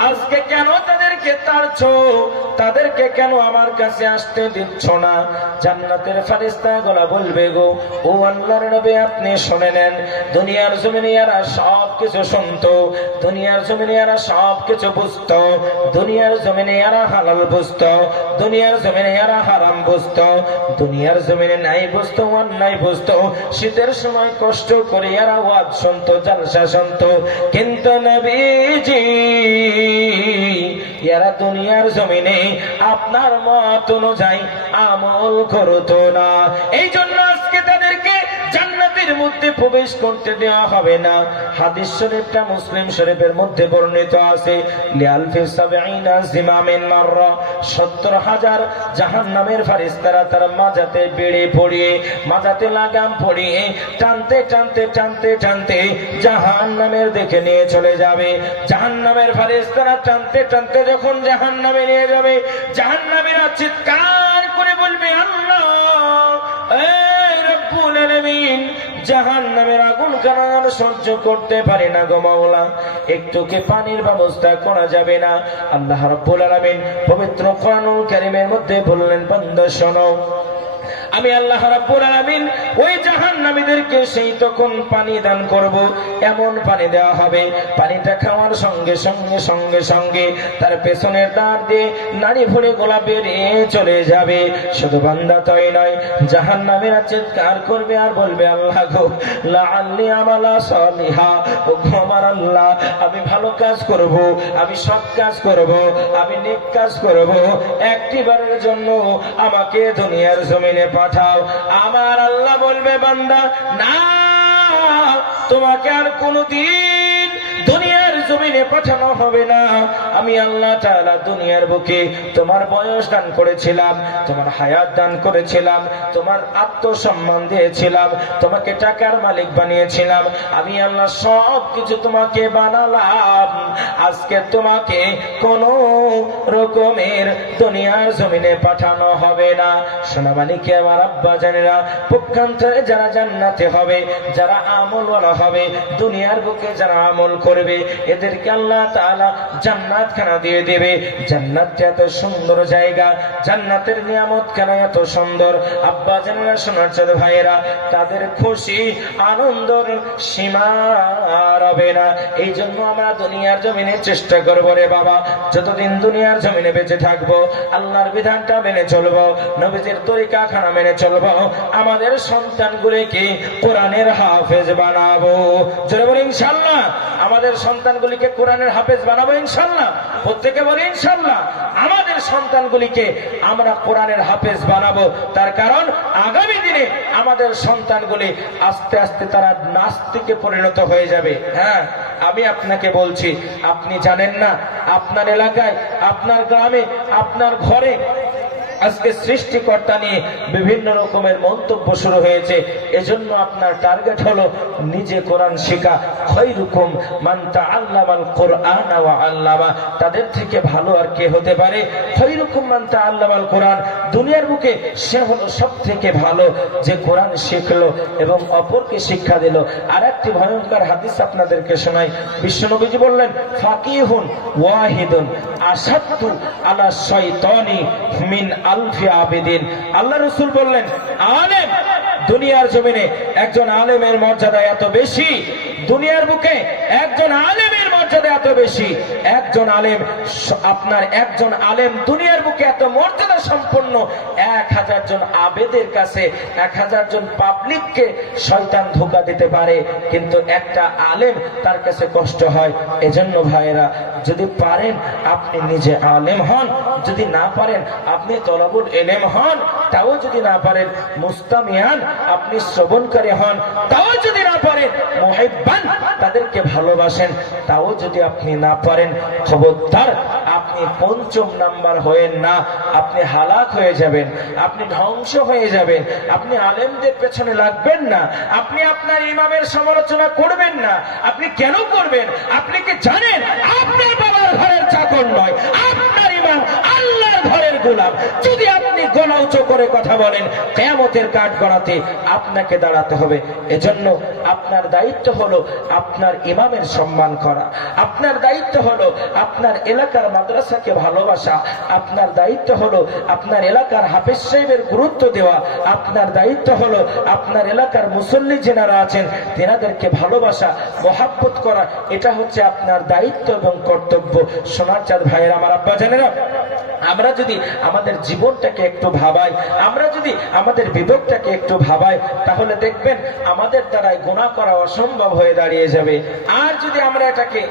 আজকে কেন তাদেরকে তাড়ছো? তাদেরকে কেন আমার কাছে আসতে দিচ্ছ না? জান্নাতের ফেরেশতাগুলো বলবে, গো ও আল্লাহর নবী আপনি শুনে নেন, দুনিয়ার জমিনে এরা সব কিছু শুনতো, দুনিয়ার জমিনে এরা সব কিছু বুঝতো, দুনিয়ার জমিনে এরা হালাল বুঝতো, দুনিয়ার জমিনে এরা হারাম বুঝতো, দুনিয়ার জমিনে নাই বুঝতো, অন্যায় বুঝতো, শীতের সময় কষ্ট করে এরা ওয়াজ শুনতো, জালসা শুনতো, কিন্তু নবীজি এরা দুনিয়ার জমিনে আপনার মত অনুযায়ী আমল করতো না। এই জন্য আজকে তাদেরকে জান্নাতের মধ্যে প্রবেশ করতে দেওয়া হবে না। হাদিস শরীফটা মুসলিম শরীফের মধ্যে বর্ণিত আছে, লিআলফি সাবঈনা জিমামিন মাররা, 70,000 জাহান্নামের ফেরেশতারা তার মাজাতে বেড়ে পড়িয়ে, মাজাতে লাগাম পড়িয়ে টানতে টানতে টানতে টানতে জাহান্নামের দিকে নিয়ে চলে যাবে। জাহান্নামের ফেরেশতারা টানতে টানতে যখন জাহান্নামে নিয়ে যাবে, জাহান্নামীরা চিৎকার করে বলবে, আল্লাহ এই রব্বুল আলামিন, জাহান্নামের আগুন কারণ সহ্য করতে পারি না গো মাওলা, একটু কি পানির ব্যবস্থা করা যাবে না? আল্লাহ রাব্বুল আলামিন পবিত্র কোরআনুল কারীমের মধ্যে বললেন, বান্দা শোনো, আমি আল্লাহ রাব্বুল আলামিন ওই জাহান্নামীদেরকে সেই তখন পানি দান করব, এমন পানি দেওয়া হবে, পানিটা খাওয়ার সঙ্গে সঙ্গে সঙ্গে সঙ্গে তার পেছনের দাঁড় দিয়ে নাড়ি ভুঁড়ি গোলা বেরিয়ে চলে যাবে। শুধু বান্দা তাই নয়, জাহান্নামীরা চিৎকার করবে আর বলবে, আল্লাহ গো লাআল্লি আমালা সালিহা, ও আমার আল্লাহ আমি ভালো কাজ করব, আমি সৎ কাজ করব, আমি নেক কাজ করব, একটিবারের জন্য আমাকে দুনিয়ার জমিনে পাঠাও। আমার আল্লাহ বলবে, বান্দা না, তোমাকে আর কোনদিন দুনিয়ার জমিনে পাঠানো হবে না। আমি আল্লাহ তাআলা দুনিয়ার বুকে তোমার বয়স দান করেছিলাম, তোমার হায়াত দান করেছিলাম, তোমার আত্মসম্মান দিয়েছিলাম, তোমাকে টাকার মালিক বানিয়েছিলাম, আমি আল্লাহ সব কিছু তোমাকে বানালাম। আজকে তোমাকে কোন রকমের দুনিয়ার জমিনে পাঠানো হবে না। সোনামানিকে আমার আব্বা জানেরা, পক্ষান্তরে যারা জান্নাতে হবে, যারা আমলওয়ালা হবে, দুনিয়ার বুকে যারা আমল করবে, এদেরকে আল্লাহ তাআলা জান্নাত খানা দিয়ে দেবে। জান্নাতটা এত সুন্দর জায়গা, জান্নাতের নিয়ামত কেন এত সুন্দর। আব্বা জানেরা, সোনার চাঁদ ভাইয়েরা, তাদের খুশি আনন্দর সীমা রবে না। এই জন্য আমরা দুনিয়ার জমিনে চেষ্টা করবো রে বাবা, যতদিন দুনিয়ার জমিনে বেঁচে থাকবো আল্লাহর বিধানটা মেনে চলবো, নবীজির তরিকা খানা মেনে চলবো, আমাদের সন্তানগুলিকে কোরআনের হাফেজ বানাবো। জোরে বলি ইনশাআল্লাহ। আমাদের সন্তানগুলিকে কোরআনের হাফেজ বানাবো ইনশাআল্লাহ। প্রত্যেকে বলি ইনশাআল্লাহ। আমাদের সন্তানগুলিকে আমরা কোরআনের হাফেজ বানাবো, তার কারণ আগামী দিনে আমাদের সন্তানগুলি আস্তে আস্তে তারা নাস্তিকে পরিণত হয়ে যাবে। হ্যাঁ, আমি আপনাকে বলছি, আপনি জানেন না আপনার এলাকায়, আপনার গ্রামে, আপনার ঘরে আজকে সৃষ্টিকর্তা নিয়ে বিভিন্ন রকমের মন্তব্য শুরু হয়েছে। এজন্য আপনার টার্গেট হলো নিজে কোরআন শেখা। খায়রুকুম মান তাআল্লামাল কুরআন ওয়া আল্লামা, তাদের থেকে ভালো আর কে হতে পারে? খায়রুকুম মান তাআল্লামাল কুরআন, দুনিয়ার বুকে সে হলো সবথেকে ভালো যে কোরআন শিখলো এবং অপরকে শিক্ষা দিল। আর একটি ভয়ঙ্কর হাদিস আপনাদেরকে শোনাই। বিশ্বনবীজি বললেন, ফাকিহুন ওয়াহিদুন আসাদু আলা শাইতানি মিন আলফি আবিদিন। আল্লাহ রাসূল বললেন, আলেম, দুনিয়ার জমিনে একজন আলেমের মর্যাদা এত বেশি, দুনিয়ার বুকে একজন আলেমের মর্যাদা এত বেশি, একজন আলেম, আপনার একজন আলেম দুনিয়ার বুকে এত মর্যাদা সম্পন্ন 1000 জন আবেদের কাছে 1000 জন পাবলিককে শয়তান ধোঁকা দিতে পারে, কিন্তু একটা আলেম তার কাছে কষ্ট হয়। এজন্য ভাইয়েরা, যদি পারেন আপনি নিজে আলেম হন, যদি না পারেন আপনি তলাবুল ইলম হন, তাও যদি না পারেন মুস্তামিয়ান, আপনি শ্রবণকারী হন, তাও যদি না পারেন মুহিব্বান, তাদেরকে ভালোবাসেন, তাও যদি আপনি না পারেন, খবরদার আপনি ৫ম নাম্বার হয়েন না, আপনি হালাক হয়ে যাবেন, আপনি ধ্বংস হয়ে যাবেন। আপনি আলেমদের পেছনে লাগবেন না, আপনি আপনার ইমামের সমালোচনা করবেন না। আপনি কেন করবেন? আপনি কি জানেন আপনার বাবার ঘরের চাকর নয়, আপনার ইমাম আল্লাহর ঘরের গোলাম। যদি আপনি গলা উঁচু করে কথা বলেন, কিয়ামতের কাঠ গড়াতে আপনাকে দাঁড়াতে হবে। এজন্য আপনার দায়িত্ব হলো আপনার ইমামের সম্মান করা, আপনার দায়িত্ব হলো আপনার এলাকার মাদ্রাসাকে ভালোবাসা, আপনার দায়িত্ব হলো আপনার এলাকার হাফেজ সাহেবের গুরুত্ব দেওয়া, আপনার দায়িত্ব হলো আপনার এলাকার মুসল্লি যারা আছেন তেনাদেরকে ভালোবাসা, মহাব্বত করা। এটা হচ্ছে আপনার দায়িত্ব এবং কর্তব্য। সোনার চাঁদ ভাইয়ের, আমার আব্বা জানেরা, আমরা যদি আমাদের জীবনটাকে একটু ভাবাই, আমরা যদি আমাদের বিবেকটাকে একটু ভাবাই, তাহলে দেখবেন আমাদের দ্বারাই গুনাহ করা অসম্ভব হয়ে দাঁড়িয়ে যাবে। আর যদি আমরা এটাকে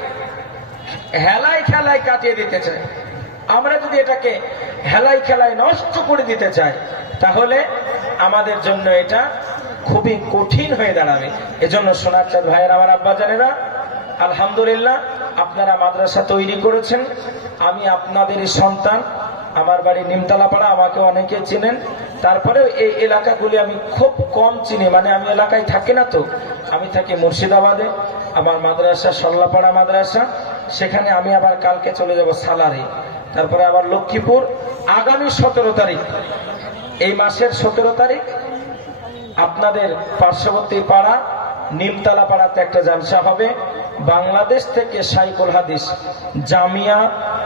হেলায় খেলায় কাটিয়ে দিতে চাই, আমরা যদি এটাকে হেলায় খেলায় নষ্ট করে দিতে চাই, তাহলে আমাদের জন্য এটা খুবই কঠিন হয়ে দাঁড়াবে। এজন্য সোনার চাঁদ ভাইয়ের, আমার আব্বা জানেরা, আলহামদুলিল্লাহ আপনারা মাদ্রাসা তৈরি করেছেন। আমি আপনাদেরই সন্তান, আমার বাড়ি নিমতলা পাড়া, আমাকে অনেকে চিনেন। তারপরে এই এলাকাগুলি আমি খুব কম চিনি, মানে আমি এলাকায় থাকি না, তো আমি থাকি মুর্শিদাবাদে। আমার মাদ্রাসা সল্লাপাড়া মাদ্রাসা, সেখানে আমি আবার কালকে চলে যাব সালারে, তারপরে আবার লক্ষ্মীপুর। আগামী 17 তারিখ, এই মাসের 17 তারিখ আপনাদের পার্শ্ববর্তী পাড়া নিমতলা পাড়াতে একটা জালসা হবে। বাংলাদেশ থেকে শাইখুল হাদিস জামিয়া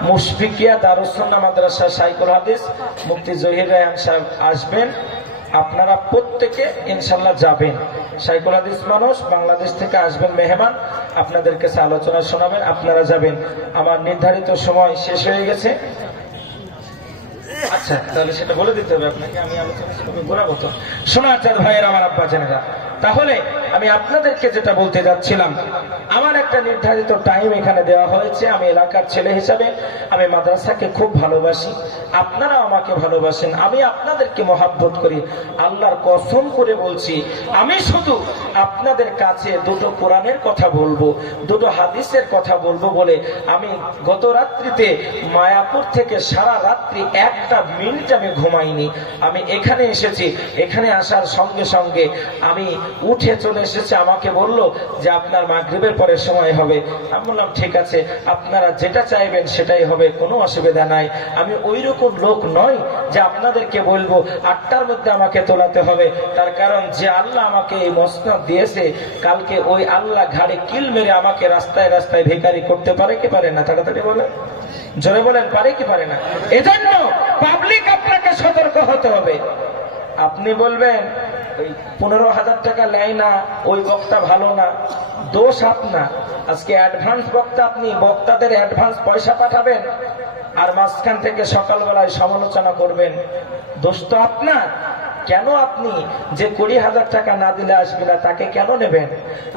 মুশফিকিয়া দারুস সুন্নাহ মাদ্রাসা শাইখুল হাদিস মুফতি জহির রায়হান সাহেব আসবেন আপনারা প্রত্যেকে ইনশাল্লাহ যাবেন। শাইখুল হাদিস মানুষ, বাংলাদেশ থেকে আসবেন মেহমান, আপনাদের কাছে আলোচনা শোনাবেন, আপনারা যাবেন। আমার নির্ধারিত সময় শেষ হয়ে গেছে। আচ্ছা, তাহলে সেটা বলে দিতে হবে আপনাকে, আমি আলোচনা সেভাবে ঘোরাবো তো। শোনা চাঁদ ভাইয়ের, আমার আব্বা জানেরা, তাহলে আমি আপনাদেরকে যেটা বলতে যাচ্ছিলাম, আমার একটা নির্ধারিত টাইম এখানে দেওয়া হয়েছে। আমি এলাকার ছেলে হিসাবে আমি মাদ্রাসাকে খুব ভালোবাসি, আপনারা আমাকে ভালোবাসেন, আমি আপনাদেরকে মহাব্বত করি। আল্লাহর কসম করে বলছি, আমি শুধু আপনাদের কাছে দুটো কোরআনের কথা বলবো, দুটো হাদিসের কথা বলবো বলে আমি গত রাত্রিতে মায়াপুর থেকে সারা রাত্রি একটা মিনিট আমি ঘুমাইনি। আমি এখানে এসেছি, এখানে আসার সঙ্গে সঙ্গে আমি উঠে চলে এসেছি। আমাকে বলল যে আপনার মাগরিবের পরে সময় হবে। আমি বললাম ঠিক আছে, আপনারা যেটা চাইবেন সেটাই হবে, কোনো অসুবিধা নাই। আমি ওই রকম লোক নই যে আপনাদেরকে বলবো 8টার মধ্যে আমাকে তোলাতে হবে। তার কারণ যে আল্লাহ আমাকে এই মসনদ দিয়েছে, কালকে ওই আল্লাহ ঘাড়ে কিল মেরে আমাকে রাস্তায় রাস্তায় ভিখারি করতে পারে কি পারে না? তাড়াতাড়ি বলে, জোরে বলেন, পারে কি পারে না? এজন্য পাবলিক আপনাকে সতর্ক হতে হবে। আপনি বলবেন ওই 15,000 টাকা নেয় না, ওই বক্তা ভালো না, দোষ আপনার। আজকে অ্যাডভান্স বক্তা, আপনি বক্তাদের অ্যাডভান্স পয়সা পাঠাবেন আর মাঝখান থেকে সকালবেলায় সমালোচনা করবেন, দোষ তো আপনার। কেন আপনি যে 20,000 টাকা না দিলে আসবে না, তাকে কেন নেবেন?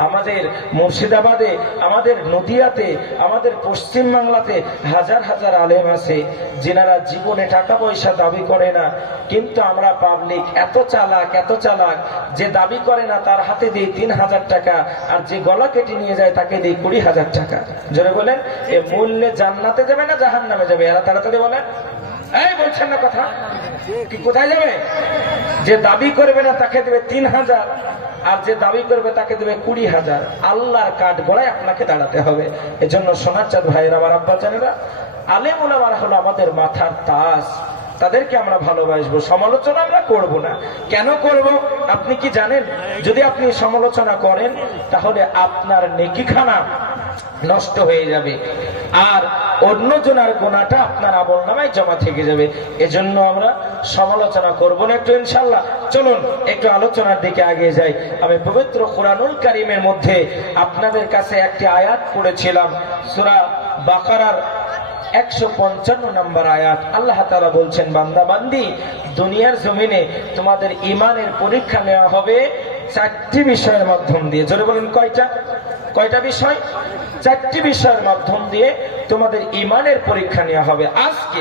আমাদের মুর্শিদাবাদে, আমাদের নদিয়াতে, আমাদের পশ্চিম বাংলাতে হাজার হাজার আলেম আছে যেনারা জীবনে টাকা পয়সা দাবি করে না, কিন্তু আমরা পাবলিক এত চালাক, এত চালাক, যে দাবি করে না তার হাতে দিই 3,000 টাকা, আর যে গলা কেটে নিয়ে যায় তাকে দিই 20,000 টাকা। জোরে বলেন, এ মূল্যে জান্নাতে যাবে না জাহান্নামে যাবে? এরা তাড়াতাড়ি বলেন। এই বলছেন না কথা, কি কোথায় যাবে? যে দাবি করবে না তাকে দেবে 3,000, আর যে দাবি করবে তাকে দেবে 20,000। আল্লাহর কাঠ গড়ায় আপনাকে দাঁড়াতে হবে। এজন্য সোনার চাঁদ ভাইয়ের, আমার আব্বা জানেরা, আলেম ওলামারা হলো আমাদের মাথার তাজ, তাদেরকে আমরা ভালোবাসবো, সমালোচনা আমরা করব না। কেন করব আপনি কি জানেন? যদি আপনি সমালোচনা করেন তাহলে আপনার নেকিখানা নষ্ট হয়ে যাবে, আর অন্যজনের গুনাহটা আপনার আমলনামায় জমা থেকে যাবে। এজন্য আমরা সমালোচনা করব না একটু, ইনশাআল্লাহ। চলুন একটু আলোচনার দিকে এগিয়ে যাই। আমি পবিত্র কোরআনুল কারীমের মধ্যে আপনাদের কাছে একটি আয়াত পড়েছিলাম, সূরা বাকারার 155 নম্বর আয়াত। আল্লাহ তাআলা বলছেন, বান্দা বান্দি, দুনিয়ার জমিনে তোমাদের ঈমানের পরীক্ষা নেওয়া হবে 4টি বিষয়ের মাধ্যম দিয়ে। জোরে বলেন, কয়টা? কয়টা বিষয়? 4টি বিষয়ের মাধ্যম দিয়ে তোমাদের ঈমানের পরীক্ষা নেওয়া হবে। আজকে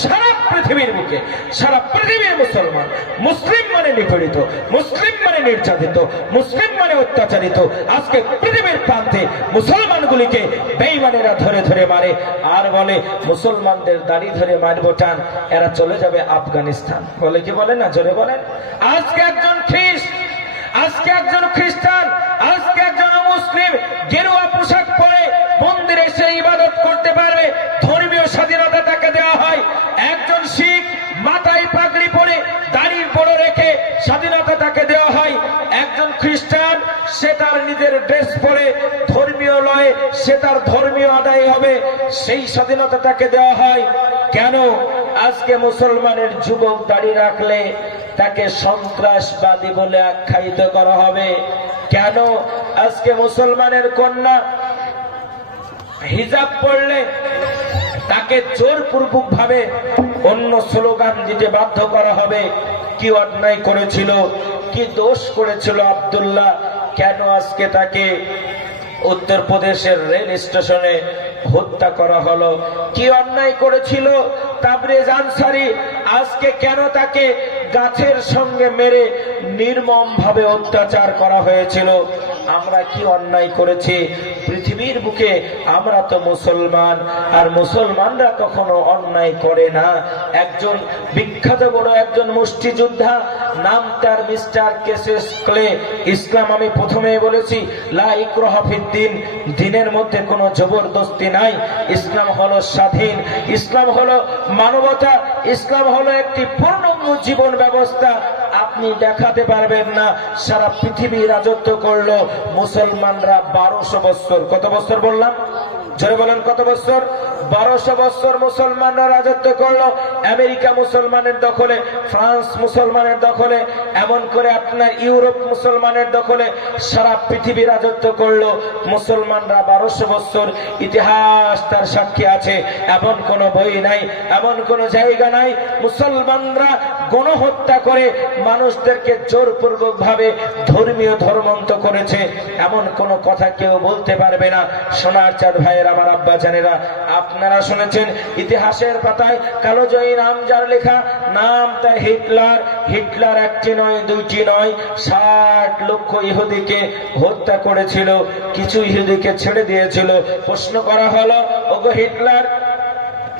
সারা পৃথিবীর বুকে, সারা পৃথিবীর মুসলমান, মুসলিম মানে নিপীড়িত, মুসলিম মানে নির্যাতিত, মুসলিম মানে অত্যাচারিত। আজকে পৃথিবীর প্রান্তে মুসলমানগুলিকে বেঈমানেরা ধরে ধরে মারে, আর বলে মুসলমানদের দাড়ি ধরে মারবো টান, এরা চলে যাবে আফগানিস্তান। বলে কি বলে না? জোরে বলেন। আজকে একজন খ্রিস্ট, আজকে একজন খ্রিস্টান, আজকে একজন মুসলিম গেরুয়া পোশাক পরে মন্দিরে এসে ইবাদত করতে পারবে, ধর্মীয় স্বাধীনতা তাকে দেওয়া হয়। একজন শিখ মাথায় পাগড়ি পরে দাড়ি বড় রেখে স্বাধীনতা তাকে দেওয়া হয়। একজন খ্রিস্টান, সে তার নিজের ড্রেস পরে ধর্মীয় লয়ে সে তার ধর্মীয় আদায় হবে, সেই স্বাধীনতা তাকে দেওয়া হয়। কেন আজকে মুসলমানের যুবক দাড়ি রাখলে তাকে সন্ত্রাসবাদী বলে আখ্যায়িত করা হবে? কেন আজকে মুসলমানের কন্যা হিজাব পড়লে তাকে জোরপূর্বক ভাবে অন্য স্লোগান দিতে বাধ্য করা হবে? কি অন্যায় করেছিল, কি দোষ করেছিল আব্দুল্লাহ? কেন আজকে তাকে উত্তরপ্রদেশের রেল স্টেশনে হত্যা করা হলো? কি অন্যায় করেছিল তাবরেজ আনসারী? আজকে কেন তাকে গাছের সঙ্গে মেরে নির্মম ভাবে অত্যাচার করা হয়েছিল? আমরা কি অন্যায় করেছি? পৃথিবীর বুকে আমরা তো মুসলমান, আর মুসলমানরা কখনো অন্যায় করে না। একজন বিখ্যাত বড় একজন মুষ্টিযোদ্ধা, নাম তার মিস্টার কেসেস ক্লে। ইসলাম, আমি প্রথমেই বলেছি, লা ইকরাহা ফিদ্দিন, দিনের মধ্যে কোনো জবরদস্তি নাই। ইসলাম হলো স্বাধীন, ইসলাম হলো মানবতা, ইসলাম হলো একটি পূর্ণাঙ্গ জীবন ব্যবস্থা। আপনি দেখাতে পারবেন না সারা পৃথিবী রাজত্ব করলো মুসলমানরা 1200 বছর। কত বছর বললাম? জোরে বলেন, কত বছর? 1200 বছর মুসলমানরা রাজত্ব করলো, আমেরিকা মুসলমানের দখলে, ফ্রান্স মুসলমানের দখলে, এমন করে আপনার ইউরোপ মুসলমানের দখলে, সারা পৃথিবী রাজত্ব করলো মুসলমানরা 1200 বছর। ইতিহাস তার সাক্ষী আছে, এমন কোন বই নাই, এমন কোন জায়গা নাই মুসলমানরা গণহত্যা করে মানুষদেরকে জোরপূর্বক ভাবে ধর্মীয় ধর্মান্ত করেছে, এমন কোন কথা কেউ বলতে পারবে না। সোনার চাঁদ ভাইয়ের আমার আব্বা জানেরা, আপনারা শুনেছেন ইতিহাসের পাতায় কালোজয়ী নাম যার লেখা, নাম তার হিটলার। হিটলার একটি নয়, দুইটি নয়, 60 লক্ষ ইহুদিকে হত্যা করেছিল, কিছু ইহুদিকে ছেড়ে দিয়েছিল। প্রশ্ন করা হলো, ওগো হিটলার,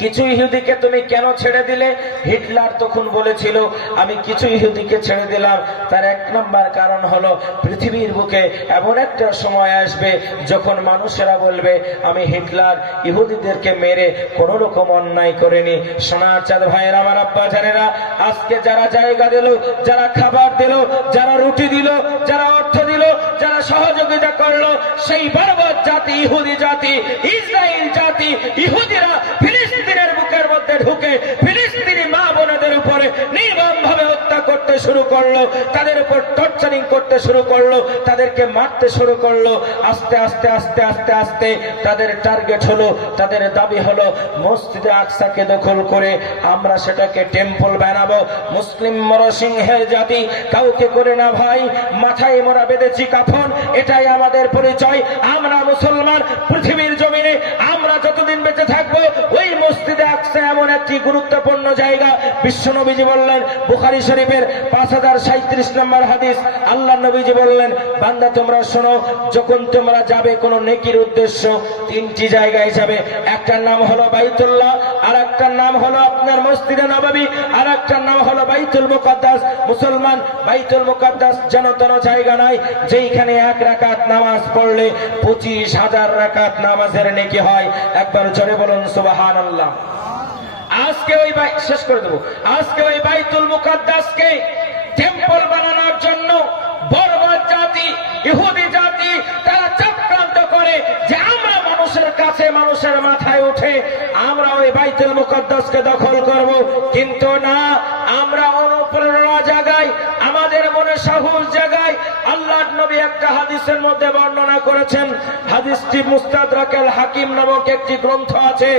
কিছু ইহুদিকে তুমি কেন ছেড়ে দিলে? হিটলার তখন বলেছিল, আমি কিছু ইহুদিকে ছেড়ে দিলাম তার 1 নম্বর কারণ হলো, পৃথিবীর বুকে এমন একটা সময় আসবে যখন মানুষেরা বলবে আমি হিটলার ইহুদিদেরকে মেরে কোন রকম অন্যায় করেনি। সোনার চাঁদ ভাইয়ের আমার আব্বা জানেরা, আজকে যারা জায়গা দিল, যারা খাবার দিল, যারা রুটি দিল, যারা অর্থ দিল, যারা সহযোগিতা করলো, সেই বর্বর জাতি ইহুদি জাতি, ইসরায়েল জাতি, ইহুদিরা ফিলিস্তিনের বুকের মধ্যে ঢুকে ফিলিস্তিনি মা বোনদের উপরে নির্মম ভাবে হত্যা করতে শুরু করলো, তাদের উপর টর্চারিং করতে শুরু করলো, তাদেরকে মারতে শুরু করলো। আস্তে আস্তে আস্তে আস্তে আস্তে তাদের টার্গেট হলো, তাদের দাবি হলো মসজিদে আকসাকে দখল করে আমরা সেটাকে টেম্পল বানাবো। মুসলিম মরসিংহের জাতি কাউকে করে না ভাই, মাথায় মোরা বেঁধেছি কাফন, এটাই আমাদের পরিচয়। আমরা মুসলমান, পৃথিবীর জমিনে আমরা যতদিন বেঁচে থাকবো ওই মসজিদে আকসা এমন একটি গুরুত্বপূর্ণ জায়গা। বিশ্বনবীজি বললেন বুখারী শরীফের 5037 নম্বর হাদিস, আল্লাহ নবীজি বললেন, বান্দা তোমরা শোনো, যখন তোমরা যাবে কোন নেকির উদ্দেশ্য, 3টি জায়গায় যাবে। একটার নাম হলো বাইতুল্লাহ, আর একটার নাম হলো আপনার মসজিদে নববী, আর একটার নাম হলো বাইতুল মুকাদ্দাস। মুসলমান, বাইতুল মুকাদ্দাস যেন তেন জায়গা নাই, যেইখানে 1 রাকাত নামাজ পড়লে 25,000 রাকাত নামাজের নেকি হয়। একবার জোরে বলুন সুবহানাল্লাহ। আজকে ওই শেষ করে দেবো, আজকে ওই বাইতুল মুকাদ্দাসকে টেম্পল বানানোর জন্য বর্বর জাতি, ইহুদি জাতি, তারা চক্রান্ত করে যে আমরা মানুষের কাছে, মানুষের মাথায় উঠে আমরা ওই বাইতুল মুকাদ্দাসকে দখল করব। কিন্তু না, আমরা অনুপ্রেরণা জাগাই, আমাদের মনে সাহস জাগাই। আল্লাহর নবী একটা হাদিসের মধ্যে বর্ণনা করেছেন, হাদিসটি মুস্তাদরাকুল হাকিম নামক একটি গ্রন্থ আছে,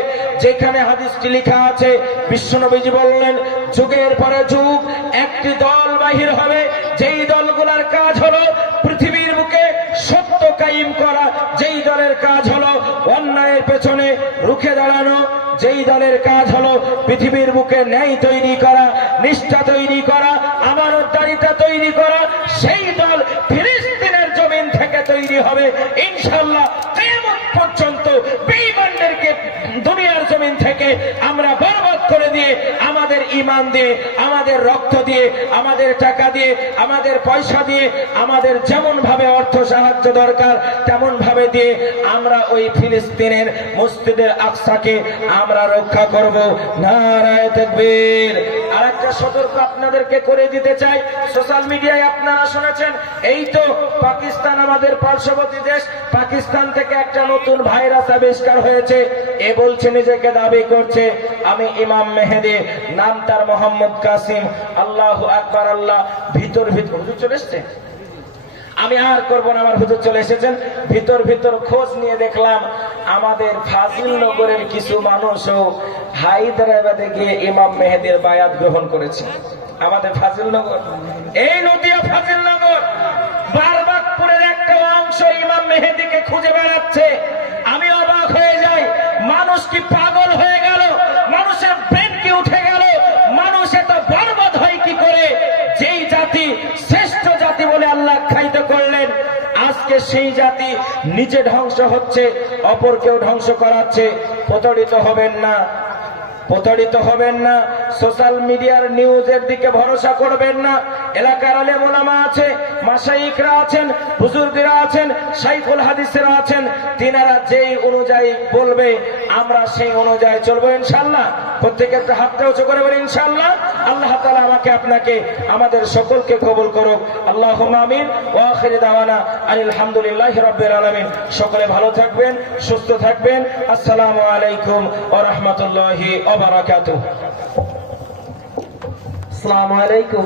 যেখানে হাদিসটি লেখা আছে, বিশ্বনবীজি বললেন, যুগের পরে যুগ একটি দল বাহির হবে, যেই দলগুলোর কাজ হলো পৃথিবীর বুকে সত্য কায়েম করা, যেই দলের কাজ হলো অন্যায়ের পেছনে রুখে দাঁড়ানো, যেই দলের কাজ হলো পৃথিবীর বুকে ন্যায় তৈরি করা, নিষ্ঠা তৈরি করা, আমানতদারিতা তৈরি করা, সেই দল ফিলিস্তিনের জমিন থেকে তৈরি হবে ইনশাআল্লাহ। কিয়ামত পর্যন্ত বেঈমানদেরকে দুনিয়ার জমিন থেকে আমরা বরবাদ করে দিয়ে, আমাদের ঈমান দিয়ে, আমাদের রক্ত দিয়ে, আমাদের টাকা দিয়ে, আমাদের পয়সা দিয়ে, আমাদের যেমন ভাবে অর্থ সাহায্য দরকার তেমন ভাবে দিয়ে আমরা ওই ফিলিস্তিনের মসজিদের আকসাকে আমরা রক্ষা করব। নারায়ে তাকবীর। আর একটা সতর্ক আপনাদেরকে করে দিতে চাই, সোশ্যাল মিডিয়ায় আপনারা শুনেছেন, এই তো পাকিস্তান আমাদের পার্শ্ববর্তী দেশ, পাকিস্তান থেকে একটা নতুন ভাইরাস আবিষ্কার হয়েছে। এ বলছে, নিজেকে দাবি করছে আমি ইমাম মেহেদী, নাম তার মোহাম্মদ কাসিম। আল্লাহু আকবার। আল্লাহ ভিতর ভিতর হুজুর চলে এসছে, আমি আর করবো না, আমার হুজুর চলে এসেছেন। ভিতর ভিতর খোঁজ নিয়ে দেখলাম আমাদের ফাজিলনগরের কিছু মানুষও হায়দ্রাবাদে গিয়ে ইমাম মেহেদীর বায়াত গ্রহণ করেছে। আমাদের ফাজিলনগর, এই নদিয়া ফাজিলনগর, বারবাকপুরের একটা অংশ ইমাম মেহেদীকে খুঁজে বেড়াচ্ছে। আমি অবাক হয়ে যাই, মানুষ কি পাগল হয়ে গেল? মানুষের ব্রেন কি উঠে গেল? মানুষ এত বরবাদ হয় কি করে? যেই জাতি শ্রেষ্ঠ জাতি বলে আল্লাহ আখ্যায়িত করলেন, আজকে সেই জাতি নিজে ধ্বংস হচ্ছে, অপরকেও ধ্বংস করাচ্ছে। প্রতারিত হবেন না, প্রতারিত হবেন না। সোশ্যাল মিডিয়ার নিউজের দিকে ভরসা করবেন না। এলাকার আলেম ওলামা আছে, মাশাইখরা আছেন, বুজুর্গরা আছেন, শাইখুল হাদিসেরা আছেন, তিনারা যেই অনুযায়ী বলবে আমরা সেই অনুযায়ী চলবো ইনশাআল্লাহ। প্রত্যেকে একটা হাতটা উঁচু করে বলি ইনশাআল্লাহ। আল্লাহ তাআলা আমাকে আমাকে আপনাকে আমাদের সকলকে কবুল করুক। আল্লাহুম্মা আমিন ওয়া আখিরু দাওয়ানা আলহামদুলিল্লাহি রাব্বিল আলামিন। সকলে ভালো থাকবেন, সুস্থ থাকবেন। আসসালামু আলাইকুম ওয়া রাহমাতুল্লাহি ওয়া বারাকাতুহু। আসসালামু আলাইকুম।